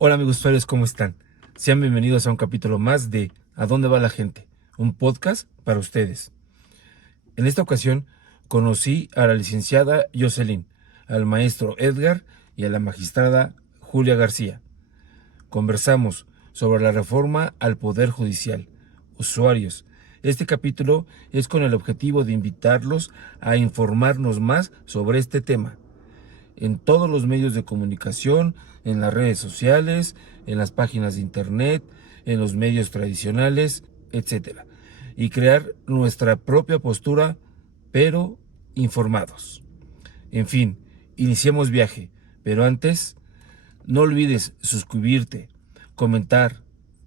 Hola amigos usuarios, ¿cómo están? Sean bienvenidos a un capítulo más de ¿A dónde va la gente? Un podcast para ustedes. En esta ocasión conocí a la licenciada Jocelyn, al maestro Edgar y a la magistrada Julia García. Conversamos sobre la reforma al Poder Judicial. Usuarios, este capítulo es con el objetivo de invitarlos a informarnos más sobre este tema. En todos los medios de comunicación, en las redes sociales, en las páginas de internet, en los medios tradicionales, etc. Y crear nuestra propia postura, pero informados. En fin, iniciemos viaje, pero antes, no olvides suscribirte, comentar,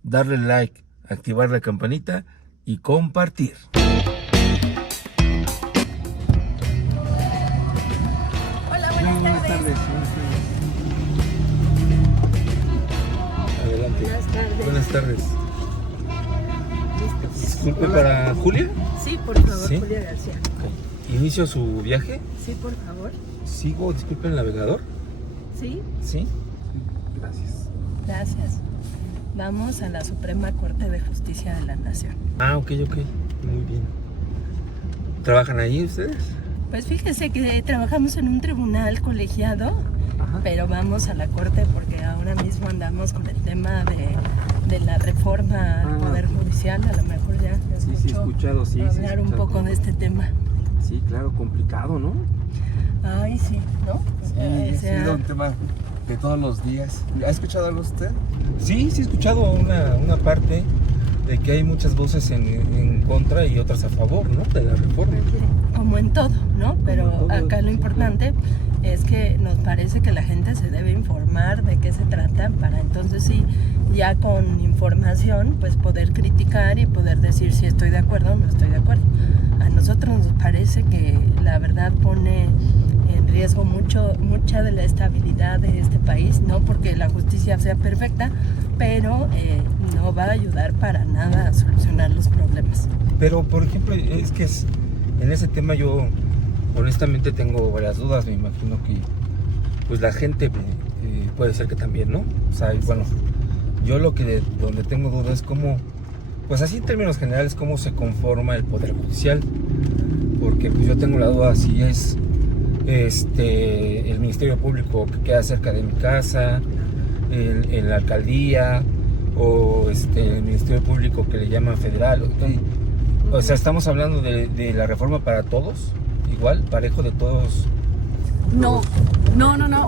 darle like, activar la campanita y compartir. Buenas tardes. Adelante. Buenas tardes. Buenas tardes. Listos. Disculpe, ¿para Julia? Sí, por favor, ¿Sí? Julia García. ¿Inicio su viaje? Sí, por favor. ¿Sigo, disculpe, el navegador? Sí, ¿Sí? Gracias. gracias. Vamos a la Suprema Corte de Justicia de la Nación. Ok. Muy bien. ¿Trabajan ahí ustedes? Pues fíjese que trabajamos en un tribunal colegiado, pero vamos a la Corte porque ahora mismo andamos con el tema de la reforma al Poder Judicial. A lo mejor ya Sí, he escuchado, sí. hablar un poco de este tema. Sí, claro, complicado, ¿no? Ay, sí, ¿no? Sí, ha sido un tema de todos los días. ¿Ha escuchado algo usted? Sí, he escuchado una parte de que hay muchas voces en contra y otras a favor, ¿no? De la reforma. Como en todo, ¿no? Pero Como en todo, acá lo sí, importante es que nos parece que la gente se debe informar de qué se trata para entonces sí, ya con información, pues poder criticar y poder decir si estoy de acuerdo o no estoy de acuerdo. A nosotros nos parece que la verdad pone en riesgo mucha de la estabilidad de este país, no porque la justicia sea perfecta, pero no va a ayudar para nada a solucionar los problemas. Pero, por ejemplo, es que en ese tema yo honestamente tengo varias dudas. Me imagino que pues la gente puede ser que también, ¿no? O sea, bueno, yo donde tengo dudas es cómo, pues así en términos generales, cómo se conforma el Poder Judicial. Porque pues yo tengo la duda si es el Ministerio Público que queda cerca de mi casa, en la alcaldía, o el Ministerio Público que le llaman federal. O sea, estamos hablando de la reforma para todos, igual, parejo de todos. No.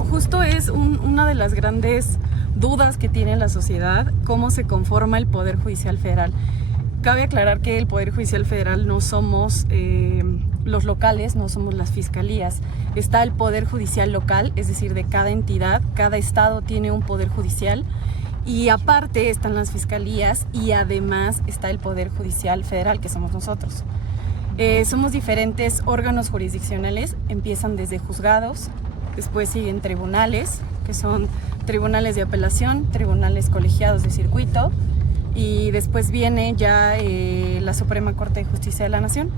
Justo es una de las grandes dudas que tiene la sociedad, cómo se conforma el Poder Judicial Federal. Cabe aclarar que el Poder Judicial Federal no somos los locales, no somos las fiscalías. Está el Poder Judicial local, es decir, de cada entidad, cada estado tiene un Poder Judicial. Y aparte están las fiscalías y además está el Poder Judicial Federal, que somos nosotros. Somos diferentes órganos jurisdiccionales, empiezan desde juzgados, después siguen tribunales, que son tribunales de apelación, tribunales colegiados de circuito, y después viene ya la Suprema Corte de Justicia de la Nación.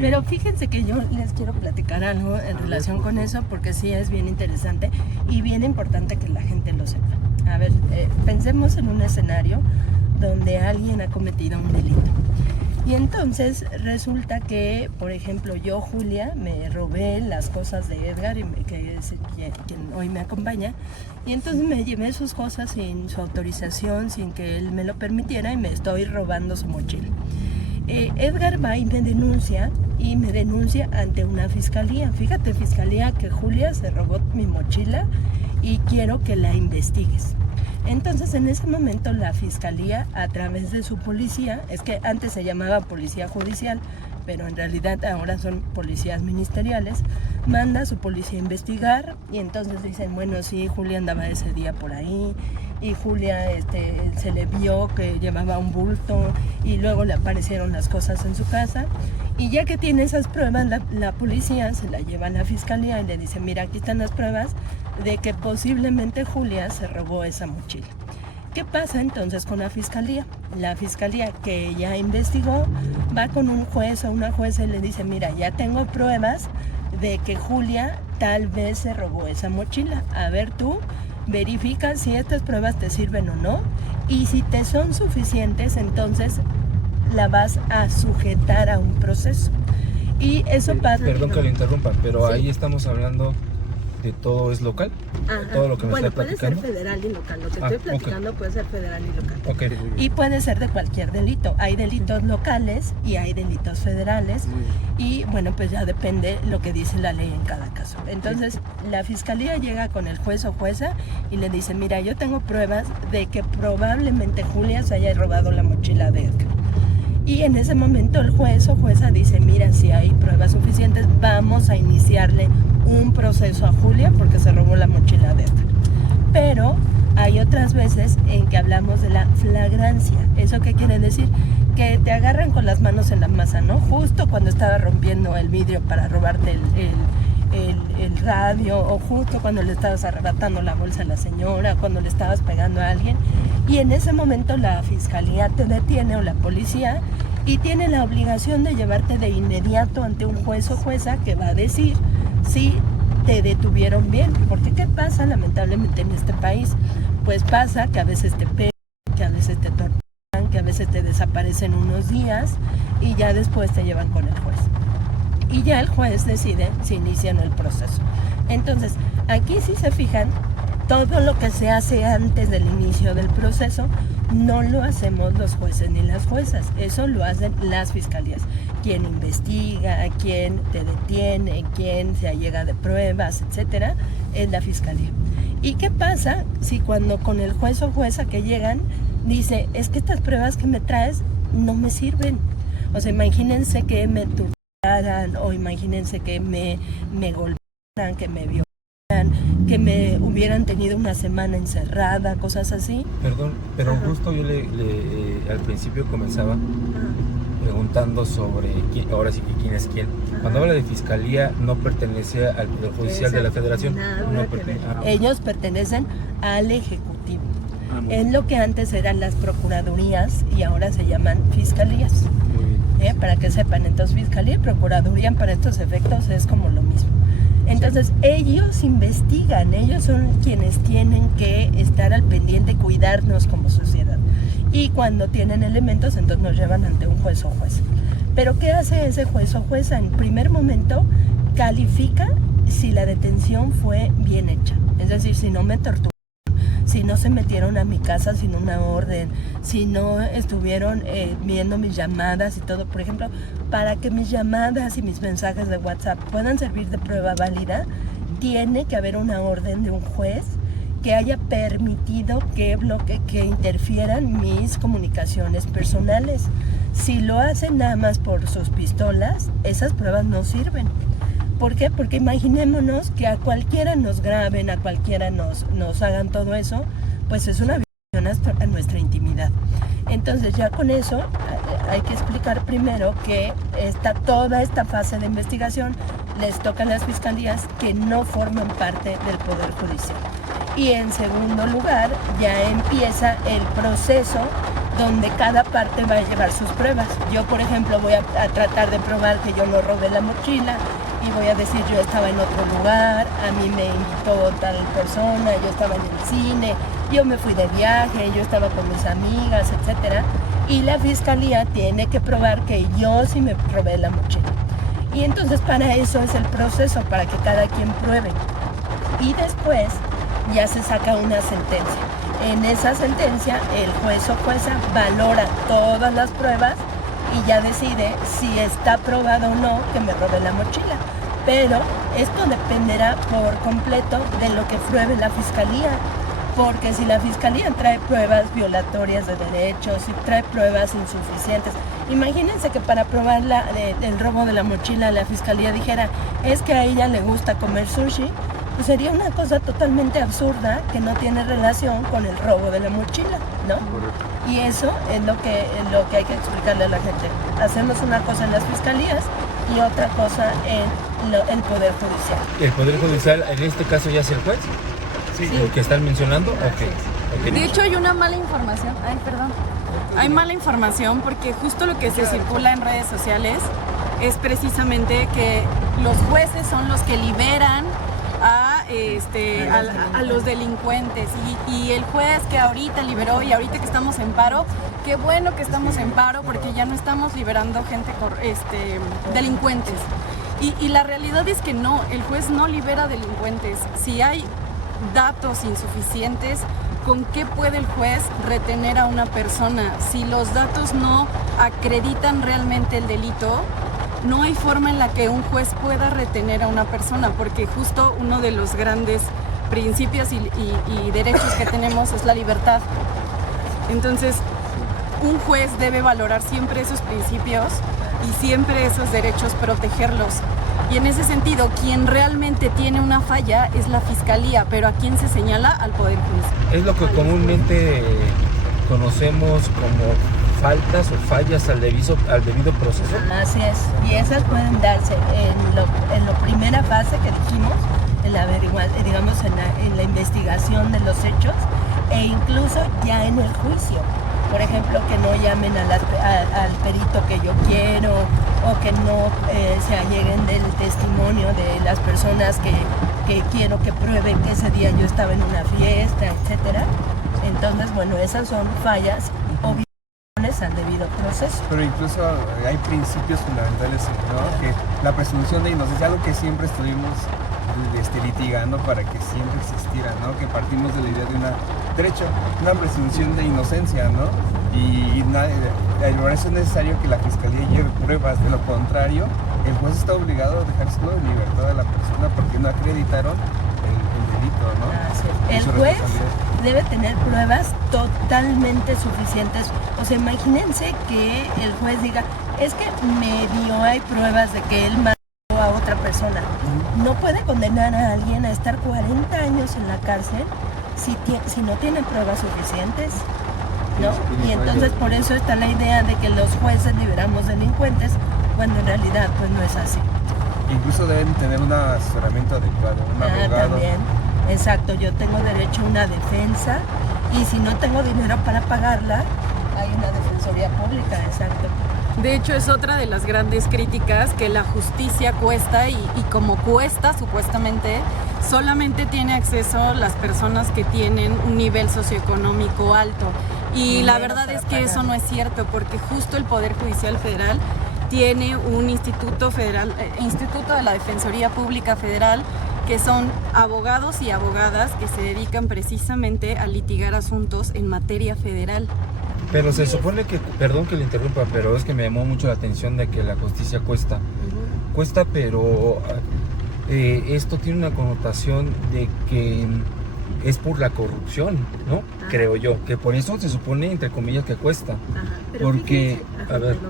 Pero fíjense que yo les quiero platicar algo en relación con eso, porque sí es bien interesante y bien importante que la gente lo sepa. A ver, pensemos en un escenario donde alguien ha cometido un delito. Y entonces resulta que, por ejemplo, yo, Julia, me robé las cosas de Edgar, que es quien hoy me acompaña, y entonces me llevé sus cosas sin su autorización, sin que él me lo permitiera, y me estoy robando su mochila. Edgar va y me denuncia ante una fiscalía. Fíjate, fiscalía, que Julia se robó mi mochila y quiero que la investigues. Entonces, en ese momento, la fiscalía, a través de su policía, es que antes se llamaba policía judicial, pero en realidad ahora son policías ministeriales, manda a su policía a investigar y entonces dicen, bueno, sí, Julia andaba ese día por ahí y Julia se le vio que llevaba un bulto y luego le aparecieron las cosas en su casa y ya que tiene esas pruebas, la policía se la lleva a la fiscalía y le dice, mira, aquí están las pruebas de que posiblemente Julia se robó esa mochila. ¿Qué pasa entonces con la fiscalía? La fiscalía que ya investigó va con un juez o una jueza y le dice, mira, ya tengo pruebas de que Julia tal vez se robó esa mochila. A ver tú, verifica si estas pruebas te sirven o no, y si te son suficientes, entonces la vas a sujetar a un proceso. Y eso pasa... Perdón que lo interrumpa, pero Sí. ahí estamos hablando de todo es local. Ajá. Todo lo que me Bueno, está puede platicando. ser federal y local. Lo que Ah, estoy ok. platicando puede ser federal y local. Ok. Y puede ser de cualquier delito. Hay delitos locales y hay delitos federales. Y bueno, pues ya depende lo que dice la ley en cada caso. Entonces, la fiscalía llega con el juez o jueza y le dice, mira, yo tengo pruebas de que probablemente Julia se haya robado la mochila de Edgar. Y en ese momento el juez o jueza dice, mira, si hay pruebas suficientes, vamos a iniciarle un proceso a Julia porque se robó la mochila de Edgar. Pero hay otras veces en que hablamos de la flagrancia. ¿Eso qué quiere decir? Que te agarran con las manos en la masa, ¿no? Justo cuando estaba rompiendo el vidrio para robarte el radio, o justo cuando le estabas arrebatando la bolsa a la señora, cuando le estabas pegando a alguien. Y en ese momento la fiscalía te detiene o la policía y tiene la obligación de llevarte de inmediato ante un juez o jueza que va a decir si te detuvieron bien. Porque ¿qué pasa lamentablemente en este país? Pues pasa que a veces te pegan, que a veces te torturan, que a veces te desaparecen unos días y ya después te llevan con el juez. Y ya el juez decide si inicia o no el proceso. Entonces, aquí si se fijan, todo lo que se hace antes del inicio del proceso no lo hacemos los jueces ni las juezas, eso lo hacen las fiscalías. Quien investiga, quien te detiene, quien se allega de pruebas, etcétera, es la fiscalía. ¿Y qué pasa si cuando con el juez o jueza que llegan dice, es que estas pruebas que me traes no me sirven? O sea, imagínense que me torturaran, o imagínense que me golpearan, que me violaran, que me hubieran tenido una semana encerrada, cosas así. Perdón, pero Ajá. justo yo al principio comenzaba preguntando sobre quién, ahora sí que quién es quién. Cuando habla de fiscalía, no pertenece al Poder Judicial de la Federación. Nada No que ver. pertenece. Ellos pertenecen al Ejecutivo. Es lo que antes eran las procuradurías y ahora se llaman fiscalías. Para que sepan, entonces fiscalía y procuraduría para estos efectos es como lo mismo. Entonces ellos investigan, ellos son quienes tienen que estar al pendiente y cuidarnos como sociedad. Y cuando tienen elementos, entonces nos llevan ante un juez o jueza. Pero ¿qué hace ese juez o jueza? En primer momento califica si la detención fue bien hecha, es decir, si no me torturaron, si no se metieron a mi casa sin una orden, si no estuvieron viendo mis llamadas y todo. Por ejemplo, para que mis llamadas y mis mensajes de WhatsApp puedan servir de prueba válida, tiene que haber una orden de un juez que haya permitido que interfieran mis comunicaciones personales. Si lo hacen nada más por sus pistolas, esas pruebas no sirven. ¿Por qué? Porque imaginémonos que a cualquiera nos graben, a cualquiera nos hagan todo eso, pues es una violación a nuestra intimidad. Entonces ya con eso hay que explicar primero que toda esta fase de investigación les toca a las fiscalías que no forman parte del Poder Judicial. Y en segundo lugar ya empieza el proceso donde cada parte va a llevar sus pruebas. Yo, por ejemplo, voy a tratar de probar que yo no robé la mochila y voy a decir yo estaba en otro lugar, a mí me invitó tal persona, yo estaba en el cine, yo me fui de viaje, yo estaba con mis amigas, etcétera. Y la fiscalía tiene que probar que yo sí me robé la mochila. Y entonces para eso es el proceso, para que cada quien pruebe. Y después ya se saca una sentencia. En esa sentencia el juez o jueza valora todas las pruebas y ya decide si está probado o no que me robé la mochila. Pero esto dependerá por completo de lo que pruebe la fiscalía. Porque si la fiscalía trae pruebas violatorias de derechos, si trae pruebas insuficientes, imagínense que para probar el robo de la mochila la fiscalía dijera, es que a ella le gusta comer sushi, pues sería una cosa totalmente absurda que no tiene relación con el robo de la mochila, ¿no? Y eso es lo que hay que explicarle a la gente. Hacemos una cosa en las fiscalías y otra cosa en el Poder Judicial. ¿El Poder Judicial en este caso ya es el juez? Sí. ¿El que están mencionando? Así Ok. De hecho hay una mala información, hay mala información porque justo lo que se circula en redes sociales es precisamente que los jueces son los que liberan a a los delincuentes. Y el juez que ahorita liberó y ahorita que estamos en paro, qué bueno que estamos en paro porque ya no estamos liberando gente delincuentes. Y la realidad es que no, el juez no libera delincuentes. Si hay datos insuficientes, ¿con qué puede el juez retener a una persona? Si los datos no acreditan realmente el delito, no hay forma en la que un juez pueda retener a una persona, porque justo uno de los grandes principios y derechos que tenemos es la libertad. Entonces, un juez debe valorar siempre esos principios y siempre esos derechos protegerlos. Y en ese sentido, quien realmente tiene una falla es la fiscalía, pero ¿a quién se señala? Al Poder Judicial. Es lo que comúnmente conocemos como faltas o fallas al debido proceso. Así es, y esas pueden darse en la primera fase que dijimos, en la digamos en la investigación de los hechos, e incluso ya en el juicio. Por ejemplo, que no llamen al perito que yo quiero, o que no se alleguen del testimonio de las personas que quiero que prueben que ese día yo estaba en una fiesta, etcétera. Entonces, bueno, esas son fallas o violaciones al debido proceso. Pero incluso hay principios fundamentales, ¿no? Que la presunción de inocencia, algo que siempre estuvimos litigando para que siempre existiera, ¿no? Que partimos de la idea de una presunción de inocencia, ¿no? Y por eso es necesario que la fiscalía lleve pruebas. De lo contrario, el juez está obligado a dejárselo en libertad a la persona porque no acreditaron el delito, ¿no? El juez debe tener pruebas totalmente suficientes. O sea, imagínense que el juez diga, es que medio hay pruebas de que él mató a otra persona. No puede condenar a alguien a estar 40 años en la cárcel si no tiene pruebas suficientes, ¿no? Y entonces por eso está la idea de que los jueces liberamos delincuentes, cuando en realidad pues no es así. Incluso deben tener un asesoramiento adecuado, un abogado. También, exacto, yo tengo derecho a una defensa, y si no tengo dinero para pagarla, hay una defensoría pública, exacto. De hecho, es otra de las grandes críticas, que la justicia cuesta y como cuesta supuestamente, solamente tiene acceso las personas que tienen un nivel socioeconómico alto. Y la verdad es que eso no es cierto, porque justo el Poder Judicial Federal tiene un instituto federal, Instituto de la Defensoría Pública Federal, que son abogados y abogadas que se dedican precisamente a litigar asuntos en materia federal. Pero se supone que, perdón que le interrumpa, pero es que me llamó mucho la atención de que la justicia cuesta. Cuesta, pero esto tiene una connotación de que es por la corrupción, ¿no? Creo yo, que por eso se supone, entre comillas, que cuesta. Porque,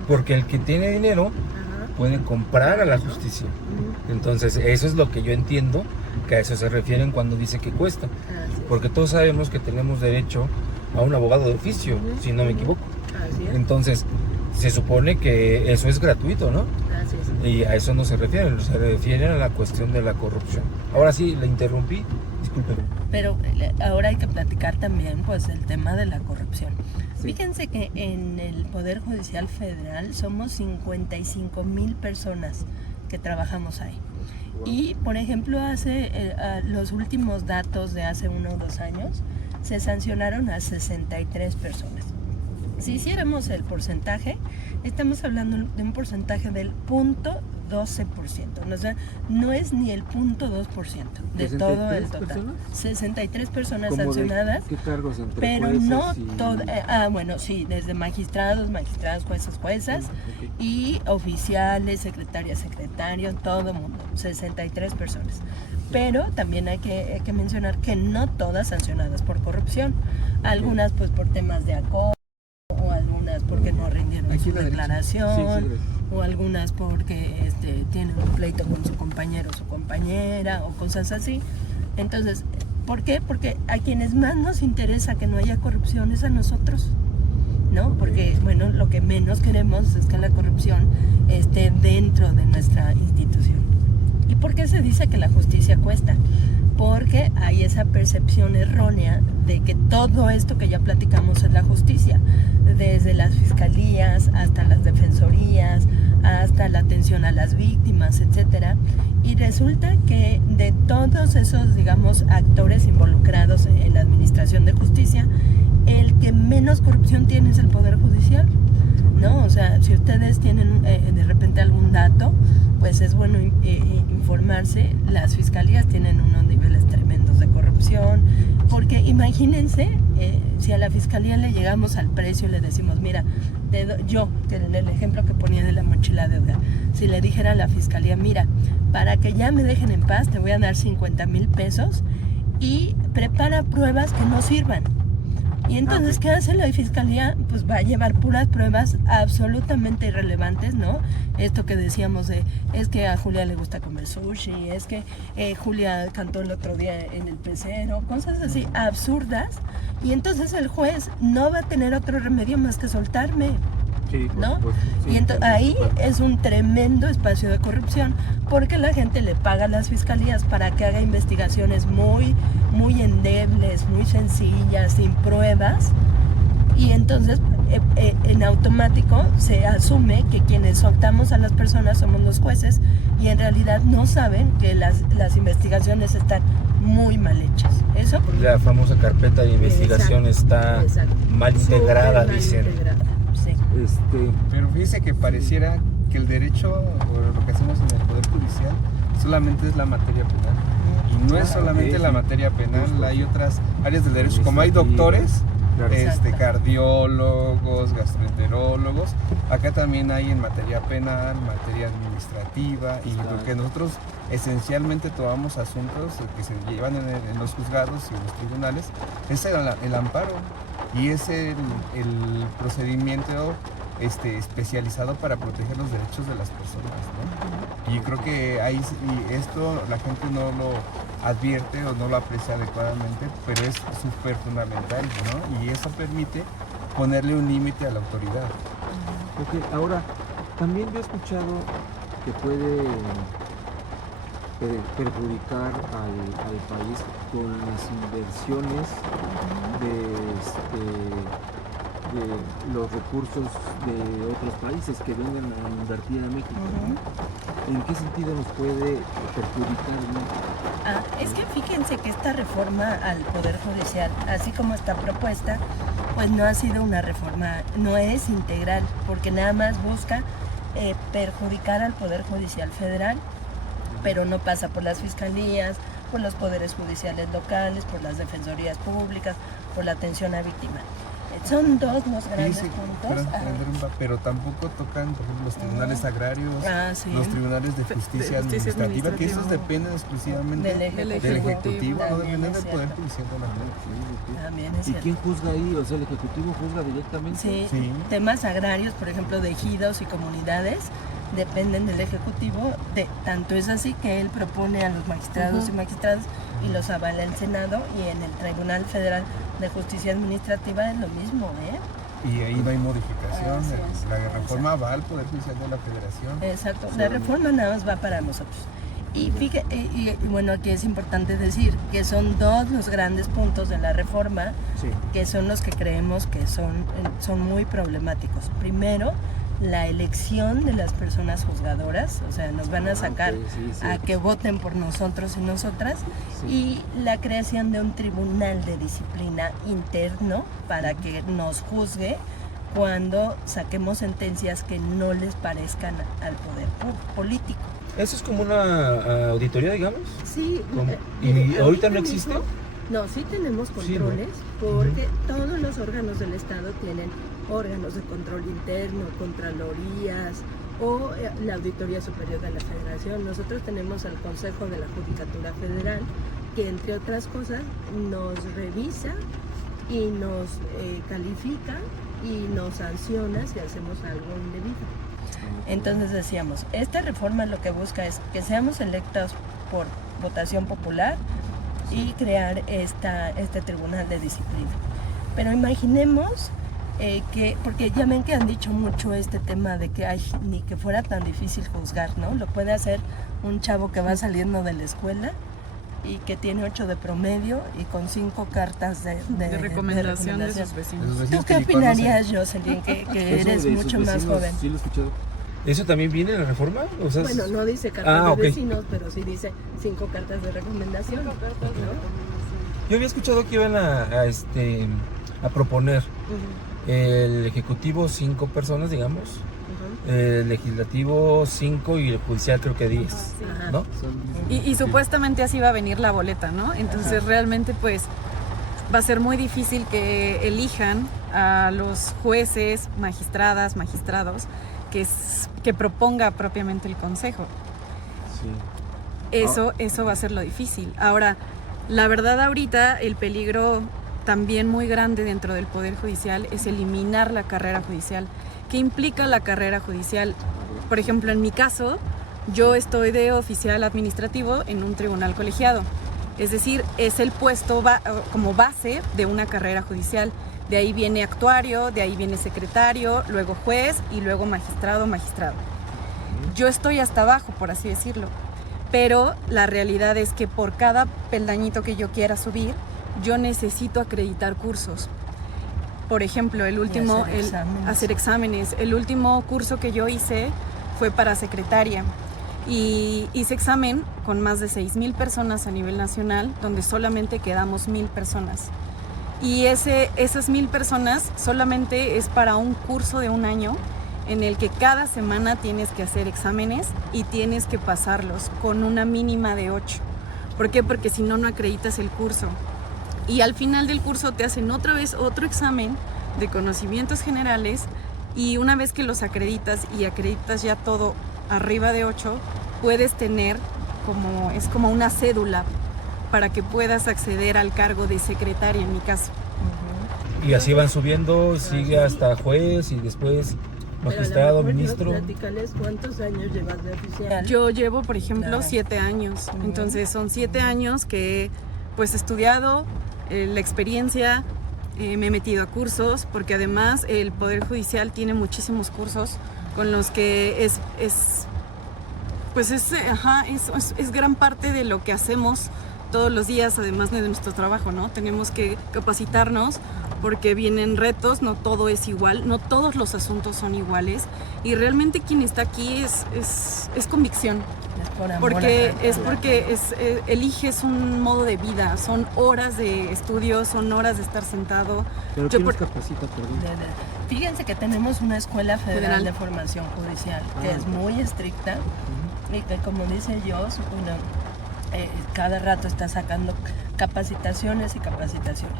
porque el que tiene dinero puede comprar a la justicia. Entonces, eso es lo que yo entiendo, que a eso se refieren cuando dice que cuesta. Porque todos sabemos que tenemos derecho a un abogado de oficio, si no me equivoco. Entonces, se supone que eso es gratuito, ¿no? Y a eso no se refieren a la cuestión de la corrupción. Ahora sí, le interrumpí, discúlpeme. Pero ahora hay que platicar también pues el tema de la corrupción. Fíjense que en el Poder Judicial Federal somos 55,000 personas que trabajamos ahí. Y, por ejemplo, los últimos datos de hace 1 o 2 años, se sancionaron a 63 personas. Si hiciéramos el porcentaje, estamos hablando de un porcentaje del 0.12%. O sea, no es ni el 0.2% de todo el total. ¿Personas? 63 personas sancionadas. ¿Qué cargos entre pero jueces no y... todo. Bueno, sí, desde magistrados, jueces, y oficiales, secretarios, todo el mundo. 63 personas. Pero también hay que mencionar que no todas sancionadas por corrupción. Algunas pues por temas de acoso, o algunas porque no rindieron su declaración, o algunas porque tienen un pleito con su compañero o su compañera, o cosas así. Entonces, ¿por qué? Porque a quienes más nos interesa que no haya corrupción es a nosotros, ¿no? Porque, bueno, lo que menos queremos es que la corrupción esté dentro de nuestra institución. ¿Y por qué se dice que la justicia cuesta? Porque hay esa percepción errónea de que todo esto que ya platicamos es la justicia, desde las fiscalías hasta las defensorías, hasta la atención a las víctimas, etcétera. Y resulta que de todos esos, digamos, actores involucrados en la administración de justicia, el que menos corrupción tiene es el Poder Judicial, ¿no? O sea, si ustedes tienen de repente algún dato, pues es bueno informarse. Las fiscalías tienen unos niveles tremendos de corrupción, porque imagínense, si a la fiscalía le llegamos al precio y le decimos, mira, yo, que en el ejemplo que ponía de la mochila de Edgar, si le dijera a la fiscalía, mira, para que ya me dejen en paz, te voy a dar 50,000 pesos y prepara pruebas que no sirvan. Y entonces, ¿qué hace la fiscalía? Pues va a llevar puras pruebas absolutamente irrelevantes, ¿no? Esto que decíamos de, es que a Julia le gusta comer sushi, es que Julia cantó el otro día en el pecero, cosas así absurdas. Y entonces el juez no va a tener otro remedio más que soltarme. Sí, ¿no? sí, Y ahí es un tremendo espacio de corrupción, porque la gente le paga a las fiscalías para que haga investigaciones muy endebles, muy sencillas, sin pruebas, y entonces en automático se asume que quienes soltamos a las personas somos los jueces, y en realidad no saben que las investigaciones están muy mal hechas. Eso La famosa carpeta de investigación está mal integrada, Súper mal dicen. integrada, sí. Pero fíjese que pareciera que el derecho, o lo que hacemos en el Poder Judicial, solamente es la materia penal. Y no es solamente la materia penal, hay otras áreas del derecho, como hay doctores, cardiólogos, gastroenterólogos, acá también hay en materia penal, materia administrativa, y lo que nosotros esencialmente tomamos asuntos que se llevan en los juzgados y en los tribunales es el amparo, y es el procedimiento especializado para proteger los derechos de las personas, ¿no? Y creo que ahí, y esto la gente no lo advierte o no lo aprecia adecuadamente, pero es súper fundamental, ¿no? Y eso permite ponerle un límite a la autoridad. Ok, ahora, también yo he escuchado que puede perjudicar al país con las inversiones de los recursos de otros países que vengan a invertir a México. ¿En qué sentido nos puede perjudicar, ¿no? Es que fíjense que esta reforma al Poder Judicial, así como está propuesta, pues no ha sido una reforma, no es integral, porque nada más busca perjudicar al Poder Judicial Federal, pero no pasa por las fiscalías, por los poderes judiciales locales, por las defensorías públicas, por la atención a víctimas. Son dos los grandes puntos. Pero tampoco tocan, por ejemplo, los tribunales agrarios, sí. los tribunales de justicia administrativa, que esos dependen exclusivamente del Ejecutivo, no dependen del Poder Judicial de la República. También es ¿Y cierto. quién juzga ahí? O sea, ¿el Ejecutivo juzga directamente? Sí, temas agrarios, por ejemplo, de ejidos y comunidades, dependen del Ejecutivo, tanto es así que él propone a los magistrados y magistradas y los avala el Senado, y en el Tribunal Federal de Justicia Administrativa es lo mismo, Y ahí no hay modificación, Así es. la reforma va al Poder Judicial de la Federación. Exacto, la reforma nada más va para nosotros. Y fíjate, y bueno, aquí es importante decir que son dos los grandes puntos de la reforma, que son los que creemos que son muy problemáticos. Primero, la elección de las personas juzgadoras, o sea, nos van a sacar a que voten por nosotros y nosotras, y la creación de un tribunal de disciplina interno para que nos juzgue cuando saquemos sentencias que no les parezcan al poder político. ¿Eso es como una auditoría, digamos? Sí. ¿Y ahorita no existe? No, sí tenemos controles, porque todos los órganos del Estado tienen órganos de control interno, contralorías o la Auditoría Superior de la Federación. Nosotros tenemos al Consejo de la Judicatura Federal, que entre otras cosas nos revisa y nos califica y nos sanciona si hacemos algo indebido. Entonces decíamos, esta reforma lo que busca es que seamos electos por votación popular y crear este tribunal de disciplina. Pero imaginemos porque ya ven que han dicho mucho este tema de que ni que fuera tan difícil juzgar, ¿no? Lo puede hacer un chavo que va saliendo de la escuela y que tiene 8 de promedio y con 5 cartas de recomendación de sus vecinos. ¿Tú qué opinarías, Jocelyn, que eres mucho más joven? Sí, lo he escuchado. ¿Eso también viene en la reforma? O sea, Bueno, no dice cartas ok. de vecinos, pero sí dice 5 cartas de recomendación. Yo había escuchado que iban a proponer el ejecutivo 5 personas, digamos, el legislativo 5 y el judicial creo que 10, Ajá. ¿no? Y supuestamente así va a venir la boleta, ¿no? Entonces realmente pues va a ser muy difícil que elijan a los jueces, magistradas, magistrados que proponga propiamente el consejo. Sí. Eso va a ser lo difícil. Ahora, la verdad ahorita el peligro también muy grande dentro del Poder Judicial es eliminar la carrera judicial. ¿Qué implica la carrera judicial? Por ejemplo, en mi caso, yo estoy de oficial administrativo en un tribunal colegiado. Es decir, es el puesto como base de una carrera judicial. De ahí viene actuario, de ahí viene secretario, luego juez y luego magistrado, magistrado. Yo estoy hasta abajo, por así decirlo. Pero la realidad es que por cada peldañito que yo quiera subir, yo necesito acreditar cursos. Por ejemplo, hacer exámenes. El último curso que yo hice fue para secretaria y hice examen con más de 6,000 personas a nivel nacional, donde solamente quedamos 1,000 personas. Y esas 1,000 personas solamente es para un curso de un año en el que cada semana tienes que hacer exámenes y tienes que pasarlos con una mínima de 8. ¿Por qué? Porque si no, no acreditas el curso. Y al final del curso te hacen otra vez otro examen de conocimientos generales y una vez que los acreditas y acreditas ya todo arriba de 8, puedes tener como una cédula para que puedas acceder al cargo de secretaria en mi caso. Y así van subiendo, sigue hasta juez y después magistrado, ministro. Platícales cuántos años llevas de oficial. Yo llevo, por ejemplo, Claro. 7 años. Entonces son 7 años que pues he estudiado, la experiencia, me he metido a cursos, porque además el Poder Judicial tiene muchísimos cursos con los que es gran parte de lo que hacemos todos los días, además de nuestro trabajo, ¿no? Tenemos que capacitarnos porque vienen retos, no todo es igual, no todos los asuntos son iguales y realmente quien está aquí es convicción. Es por amor Porque a- eliges un modo de vida, son horas de estudio, son horas de estar sentado. Pero Yo ¿quién por- nos capacita, perdón? Fíjense que tenemos una escuela federal Federal. de formación judicial que es muy estricta y que, como dice yo, cada rato está sacando capacitaciones y capacitaciones.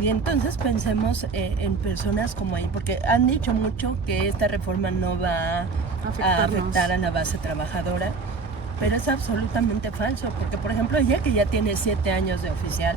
Y entonces pensemos en personas como ahí, porque han dicho mucho que esta reforma no va a afectar a la base trabajadora, pero es absolutamente falso, porque por ejemplo ella que ya tiene 7 años de oficial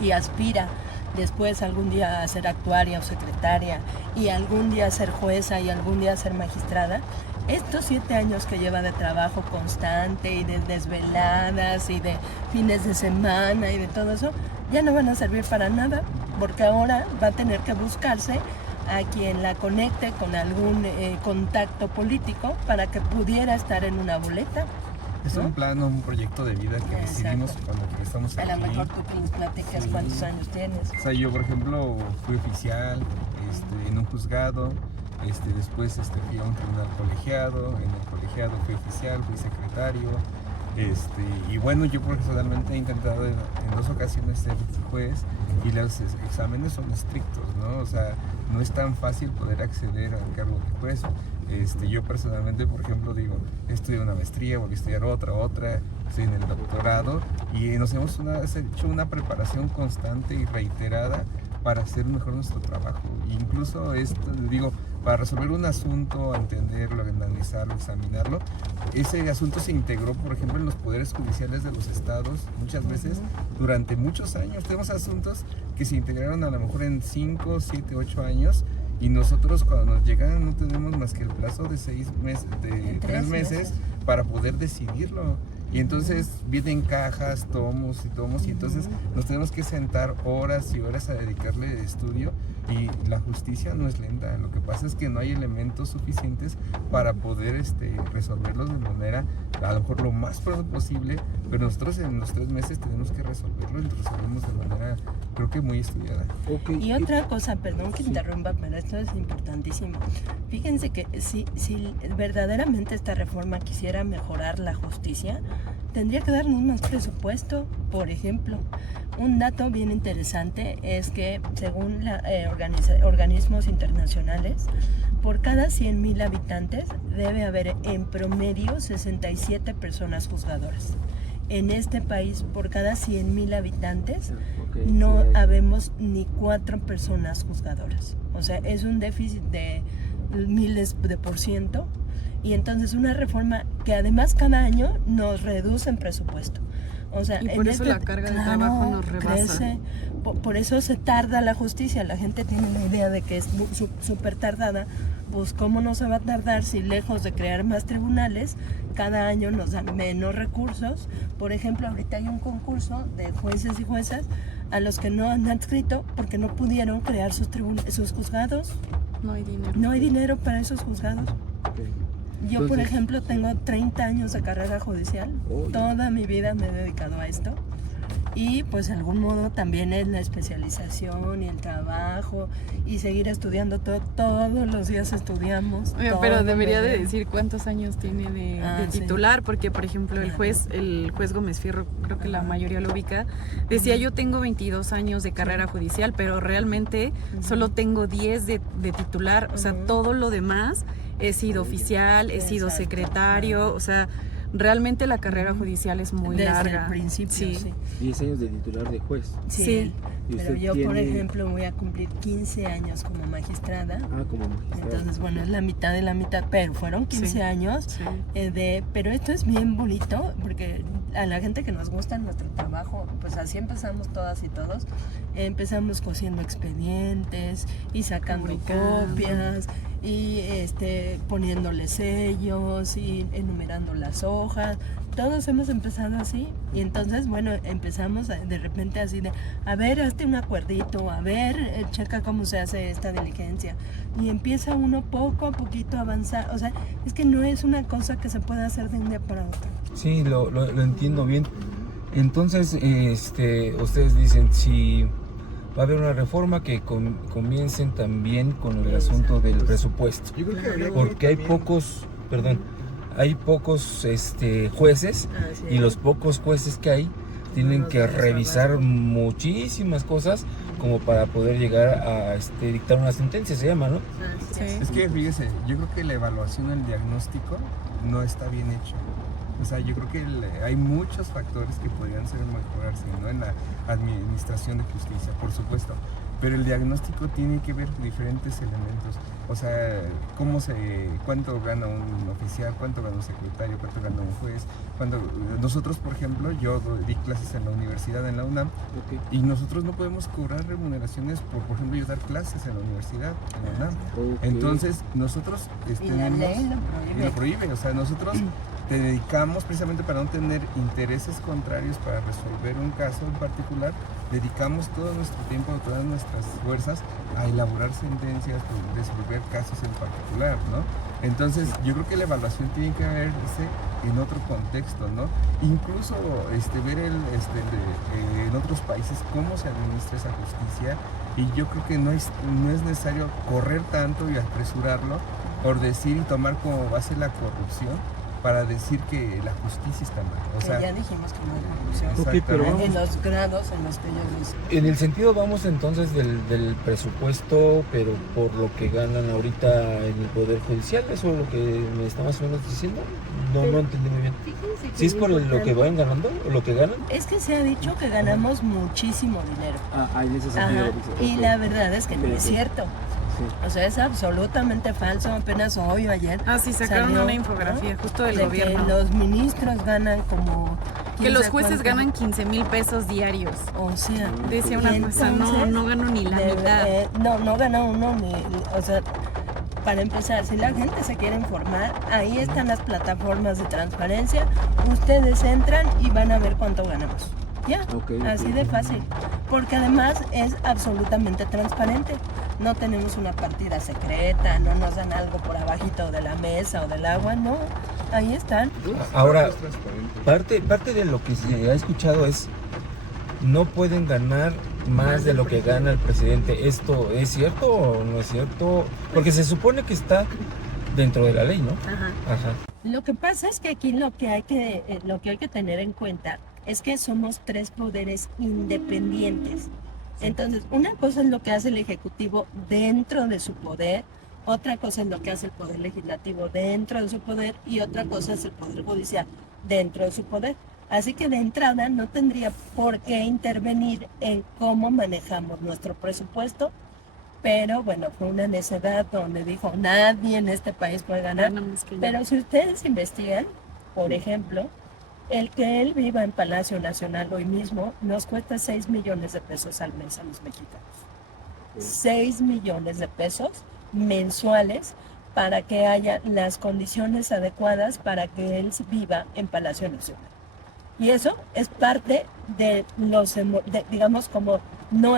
y aspira después algún día a ser actuaria o secretaria y algún día a ser jueza y algún día a ser magistrada, estos 7 años que lleva de trabajo constante y de desveladas y de fines de semana y de todo eso, ya no van a servir para nada, porque ahora va a tener que buscarse a quien la conecte con algún contacto político para que pudiera estar en una boleta. Es ¿no? un plan, un proyecto de vida que decidimos cuando empezamos A aquí. lo mejor tú platicas Sí. cuántos años tienes. O sea, yo por ejemplo fui oficial en un juzgado, después fui a un tribunal colegiado, en el colegiado fui oficial, fui secretario, y bueno, yo personalmente he intentado en 2 ocasiones ser juez y los exámenes son estrictos, ¿no? O sea, no es tan fácil poder acceder al cargo de juez. Yo personalmente, por ejemplo, estudié una maestría, volví a estudiar otra, estoy en el doctorado y nos hemos hecho una preparación constante y reiterada para hacer mejor nuestro trabajo. Incluso para resolver un asunto, entenderlo, analizarlo, examinarlo, ese asunto se integró, por ejemplo, en los poderes judiciales de los estados, muchas veces, durante muchos años. Tenemos asuntos que se integraron a lo mejor en 5, 7, 8 años, y nosotros cuando nos llegan no tenemos más que el plazo de 6 meses, de 3 meses para poder decidirlo. Y entonces vienen cajas, tomos, y entonces nos tenemos que sentar horas y horas a dedicarle de estudio Y la justicia no es lenta, lo que pasa es que no hay elementos suficientes para poder resolverlos de manera, a lo mejor lo más pronto posible, pero nosotros en los 3 meses tenemos que resolverlo y lo resolvemos de manera, creo que muy estudiada. Ok. Y otra cosa, perdón que Sí. interrumpa, pero esto es importantísimo. Fíjense que si verdaderamente esta reforma quisiera mejorar la justicia, tendría que darnos más presupuesto. Por ejemplo, un dato bien interesante es que según organismos internacionales, por cada 100,000 habitantes debe haber en promedio 67 personas juzgadoras. En este país, por cada 100,000 habitantes, Ok, no sí, habemos ni 4 personas juzgadoras. O sea, es un déficit de miles de por ciento. Y entonces una reforma que además cada año nos reduce en presupuesto. O sea, Y por eso la carga de trabajo nos rebasa. crece. Por eso se tarda la justicia. La gente tiene la idea de que es súper tardada. Pues cómo no se va a tardar si lejos de crear más tribunales, cada año nos dan menos recursos. Por ejemplo, ahorita hay un concurso de jueces y juezas a los que no han adscrito porque no pudieron crear sus juzgados. No hay dinero. No hay dinero para esos juzgados. ok. Yo, por Entonces- ejemplo, tengo 30 años de carrera judicial. Oh, ya. Toda mi vida me he dedicado a esto. Y pues de algún modo también es la especialización y el trabajo y seguir estudiando todos los días estudiamos. Oiga, todo pero debería de vemos. decir cuántos años tiene de Sí. titular, porque por ejemplo el juez Gómez Fierro, creo que la mayoría lo ubica, decía yo tengo 22 años de carrera judicial, pero realmente solo tengo 10 de titular, o sea, Ujú. todo lo demás he sido oficial, he sido Exacto. secretario, o sea, realmente la carrera judicial es muy Desde larga. el principio, sí. 10 años de titular de juez. Sí. ¿Y Pero usted yo, por tiene- ejemplo, voy a cumplir 15 años como magistrada. Ah, como magistrado. Entonces, bueno, es la mitad de la mitad, pero fueron 15 Sí. años. Sí. Pero esto es bien bonito porque a la gente que nos gusta nuestro trabajo, pues así empezamos todas y todos. Empezamos cosiendo expedientes y sacando Publicando. copias y poniéndole sellos y enumerando las hojas. Todos hemos empezado así y entonces, bueno, empezamos de repente así de, a ver, hazte un acuerdito, a ver, checa cómo se hace esta diligencia. Y empieza uno poco a poquito a avanzar. O sea, es que no es una cosa que se pueda hacer de un día para otro. Sí, lo entiendo bien. Entonces, ustedes dicen, si va a haber una reforma, que comiencen también con el asunto del presupuesto. Yo creo que habría que Porque hay también- pocos jueces, y los pocos jueces que hay tienen Nos que vamos revisar abajo. muchísimas cosas como para poder llegar a dictar una sentencia, se llama, ¿no? Sí. Es que fíjese, yo creo que la evaluación del diagnóstico no está bien hecho. O sea, yo creo que hay muchos factores que podrían ser mejorarse, ¿no? En la administración de justicia, por supuesto. Pero el diagnóstico tiene que ver diferentes elementos. O sea, cuánto gana un oficial, cuánto gana un secretario, cuánto gana un juez. Nosotros, por ejemplo, yo di clases en la universidad, en la UNAM, Ok. y nosotros no podemos cobrar remuneraciones por ejemplo, yo dar clases en la universidad, en la UNAM. Ok. Entonces, nosotros Y la ley lo y lo prohíbe. prohíbe. O sea, nosotros te dedicamos precisamente para no tener intereses contrarios para resolver un caso en particular, dedicamos todo nuestro tiempo, todas nuestras fuerzas a elaborar sentencias, a resolver casos en particular, ¿no? Entonces, yo creo que la evaluación tiene que verse en otro contexto, ¿no? Incluso ver en otros países cómo se administra esa justicia, y yo creo que no es necesario correr tanto y apresurarlo por decir y tomar como base la corrupción para decir que la justicia está mal. O Que sea, ya dijimos que no hay corrupción. Ok, pero exactamente. En los grados en los que ellos dicen. En el sentido, vamos entonces del presupuesto, pero por lo que ganan ahorita en el Poder Judicial, ¿eso es lo que me está más o menos diciendo? No entendí muy bien. Fíjense que ¿Sí es por lo que importante- van ganando o lo que ganan? Es que se ha dicho que ganamos muchísimo dinero. Ah, en ese sentido. Ajá, lo dice. y Ok. la verdad es que no Ok, es ok. cierto. Sí. O sea, es absolutamente falso. Apenas hoy o ayer Ah, sí, sacaron salió, una infografía justo del de gobierno. que los ministros ganan como... Que quién los sabe jueces cuánto. ganan 15,000 pesos diarios. O sea, Decía y una cosa, no entonces, gano ni la mitad. no gana uno o sea, para empezar, si la gente se quiere informar, ahí están las plataformas de transparencia. Ustedes entran y van a ver cuánto ganamos. Ya, Ok, así ok. de fácil. Porque además es absolutamente transparente. no tenemos una partida secreta, no nos dan algo por abajito de la mesa o del agua, no, ahí están. Ahora, Es transparente. parte de lo que se ha escuchado es no pueden ganar más de lo que gana el presidente. ¿Esto es cierto o no es cierto? Porque se supone que está dentro de la ley, ¿no? Ajá. Ajá. Lo que pasa es que aquí lo que hay que tener en cuenta es que somos tres poderes independientes. Entonces, una cosa es lo que hace el Ejecutivo dentro de su poder, otra cosa es lo que hace el Poder Legislativo dentro de su poder y otra cosa es el Poder Judicial dentro de su poder. Así que de entrada no tendría por qué intervenir en cómo manejamos nuestro presupuesto, pero bueno, fue una necedad donde dijo nadie en este país puede ganar. Pero si ustedes investigan, por ejemplo, el que él viva en Palacio Nacional hoy mismo nos cuesta 6 millones de pesos al mes a los mexicanos. 6 millones de pesos mensuales para que haya las condiciones adecuadas para que él viva en Palacio Nacional. Y eso es parte de los, digamos, como, no,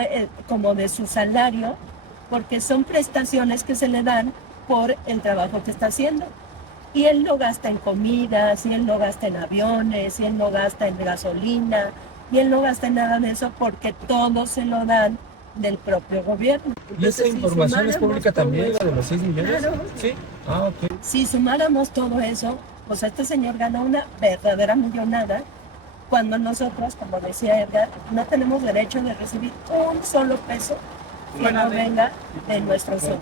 como de su salario, porque son prestaciones que se le dan por el trabajo que está haciendo. Y él no gasta en comidas, y él no gasta en aviones, y él no gasta en gasolina, y él no gasta en nada de eso porque todo se lo dan del propio gobierno. ¿Y esa Entonces, información es pública todo también, eso- la de los 6 millones? Claro. Sí. Ah, ok. Si sumáramos todo eso, pues este señor gana una verdadera millonada, cuando nosotros, como decía Edgar, no tenemos derecho de recibir un solo peso que no venga de nuestro sueldo.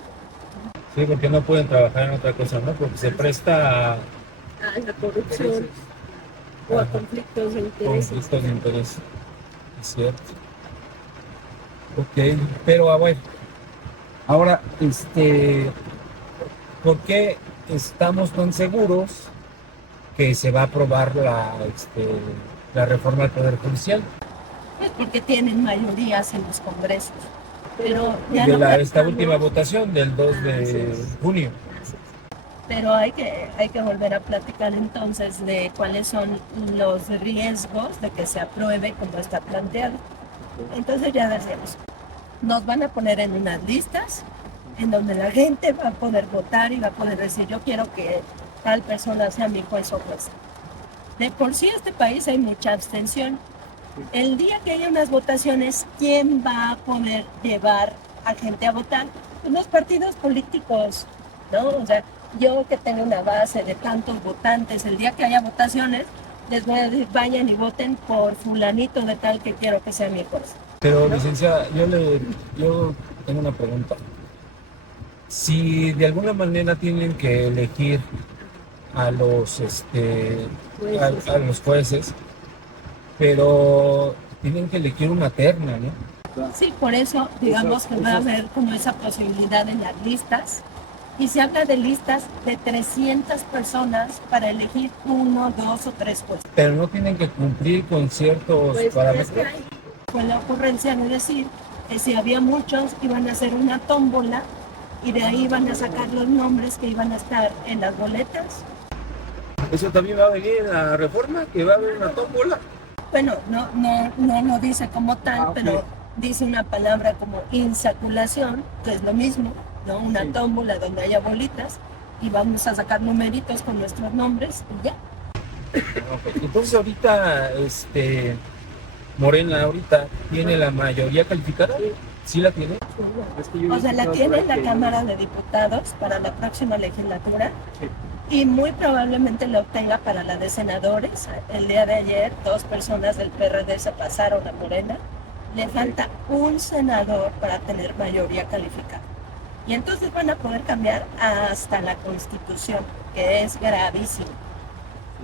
Sí, porque no pueden trabajar en otra cosa, ¿no? Porque se presta a A la corrupción o a conflictos de intereses. conflictos de interés. Es cierto. Ok, pero bueno. Ahora, ¿por qué estamos tan seguros que se va a aprobar la reforma al Poder Judicial? Pues porque tienen mayorías en los congresos. Pero ya De no esta gastamos. última votación del 2 de junio. Pero hay que volver a platicar entonces de cuáles son los riesgos de que se apruebe como está planteado. Entonces ya decíamos, nos van a poner en unas listas en donde la gente va a poder votar y va a poder decir yo quiero que tal persona sea mi juez o jueza. De por sí en este país hay mucha abstención. El día que haya unas votaciones, ¿quién va a poder llevar a gente a votar? Pues los partidos políticos, ¿no? O sea, yo que tengo una base de tantos votantes, el día que haya votaciones, les voy a decir, vayan y voten por fulanito de tal que quiero que sea mi juez. Pero, licenciada, yo tengo una pregunta. Si de alguna manera tienen que elegir a los, a los jueces, pero tienen que elegir una terna, ¿no? Sí, por eso digamos que va a haber como esa posibilidad en las listas. Y se habla de listas de 300 personas para elegir 1, 2 o 3 jueces. Pero no tienen que cumplir con ciertos Pues parámetros. es que fue la ocurrencia de decir que si había muchos iban a hacer una tómbola y de ahí iban a sacar los nombres que iban a estar en las boletas. ¿Eso también va a venir en la reforma? ¿Que va a haber una tómbola? Bueno, no lo dice como tal, ok. pero dice una palabra como insaculación, que es lo mismo, ¿no? Una tómbola donde haya bolitas y vamos a sacar numeritos con nuestros nombres y ya. Ok. Entonces ahorita, Morena ahorita tiene la mayoría calificada. ¿Sí la tiene? O sea, la tiene en la Cámara de Diputados para la próxima legislatura y muy probablemente la obtenga para la de senadores. El día de ayer 2 personas del PRD se pasaron a Morena. Le falta un senador para tener mayoría calificada. Y entonces van a poder cambiar hasta la Constitución, que es gravísimo.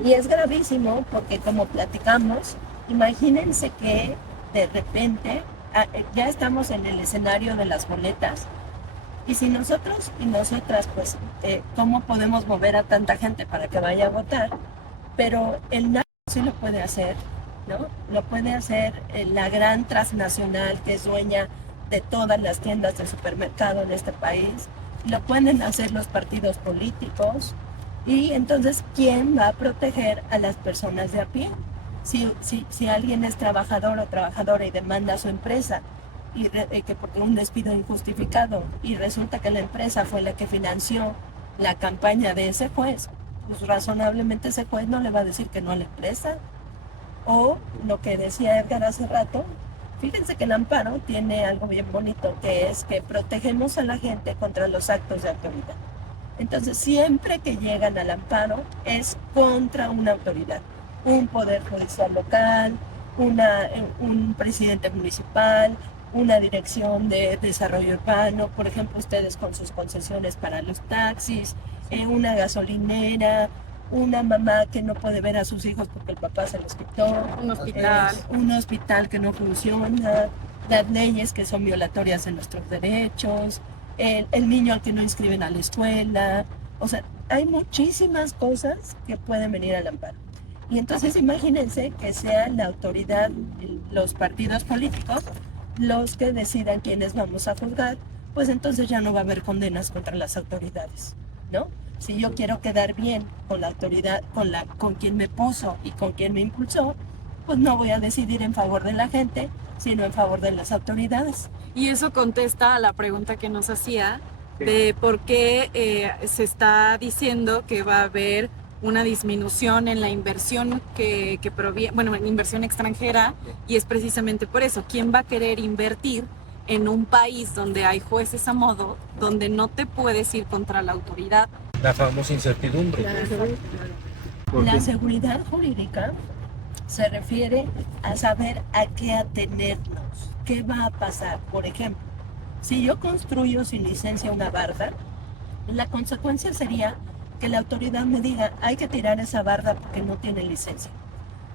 Y es gravísimo porque como platicamos, imagínense que de repente ya estamos en el escenario de las boletas y si nosotros y nosotras pues cómo podemos mover a tanta gente para que vaya a votar, pero el narco sí lo puede hacer, ¿no? Lo puede hacer la gran transnacional que es dueña de todas las tiendas de supermercado en este país, lo pueden hacer los partidos políticos y entonces ¿quién va a proteger a las personas de a pie? Si alguien es trabajador o trabajadora y demanda a su empresa que porque un despido injustificado y resulta que la empresa fue la que financió la campaña de ese juez, pues razonablemente ese juez no le va a decir que no a la empresa. O lo que decía Edgar hace rato, fíjense que el amparo tiene algo bien bonito, que es que protegemos a la gente contra los actos de autoridad. Entonces, siempre que llegan al amparo es contra una autoridad, un poder judicial local, un presidente municipal, una dirección de desarrollo urbano, por ejemplo, ustedes con sus concesiones para los taxis, una gasolinera, una mamá que no puede ver a sus hijos porque el papá se los quitó, un hospital que no funciona, las leyes que son violatorias de nuestros derechos, el niño al que no inscriben a la escuela. O sea, hay muchísimas cosas que pueden venir al amparo. Y entonces imagínense que sean la autoridad, los partidos políticos, los que decidan quiénes vamos a juzgar, pues entonces ya no va a haber condenas contra las autoridades, ¿no? Si yo quiero quedar bien con la autoridad, con quien me puso y con quien me impulsó, pues no voy a decidir en favor de la gente, sino en favor de las autoridades. Y eso contesta a la pregunta que nos hacía de por qué se está diciendo que va a haber una disminución en la inversión que proviene, bueno, en inversión extranjera, y es precisamente por eso. ¿Quién va a querer invertir en un país donde hay jueces a modo, donde no te puedes ir contra la autoridad? La famosa incertidumbre. La seguridad jurídica se refiere a saber a qué atenernos, qué va a pasar. Por ejemplo, si yo construyo sin licencia una barda, la consecuencia sería que la autoridad me diga hay que tirar esa barda porque no tiene licencia.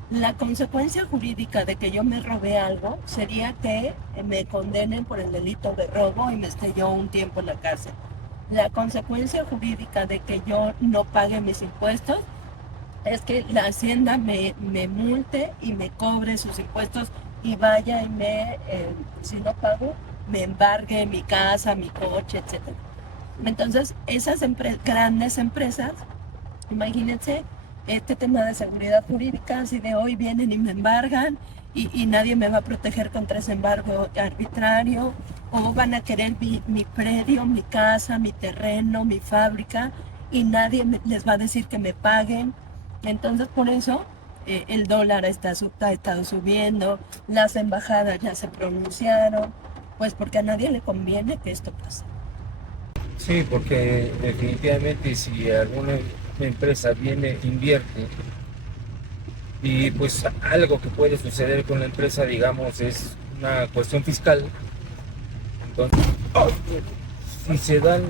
La consecuencia jurídica de que yo me robé algo sería que me condenen por el delito de robo y me esté yo un tiempo en la cárcel. La consecuencia jurídica de que yo no pague mis impuestos es que la hacienda me multe y me cobre sus impuestos y vaya y si no pago, me embargue mi casa, mi coche, etc. Entonces, esas grandes empresas, imagínense este tema de seguridad jurídica, si de hoy vienen y me embargan y nadie me va a proteger contra ese embargo arbitrario, o van a querer mi predio, mi casa, mi terreno, mi fábrica, y nadie les va a decir que me paguen. Entonces, por eso el dólar ha estado subiendo, las embajadas ya se pronunciaron, pues porque a nadie le conviene que esto pase. Sí, porque definitivamente si alguna empresa viene, invierte, y pues algo que puede suceder con la empresa, digamos, es una cuestión fiscal. Entonces, si se dan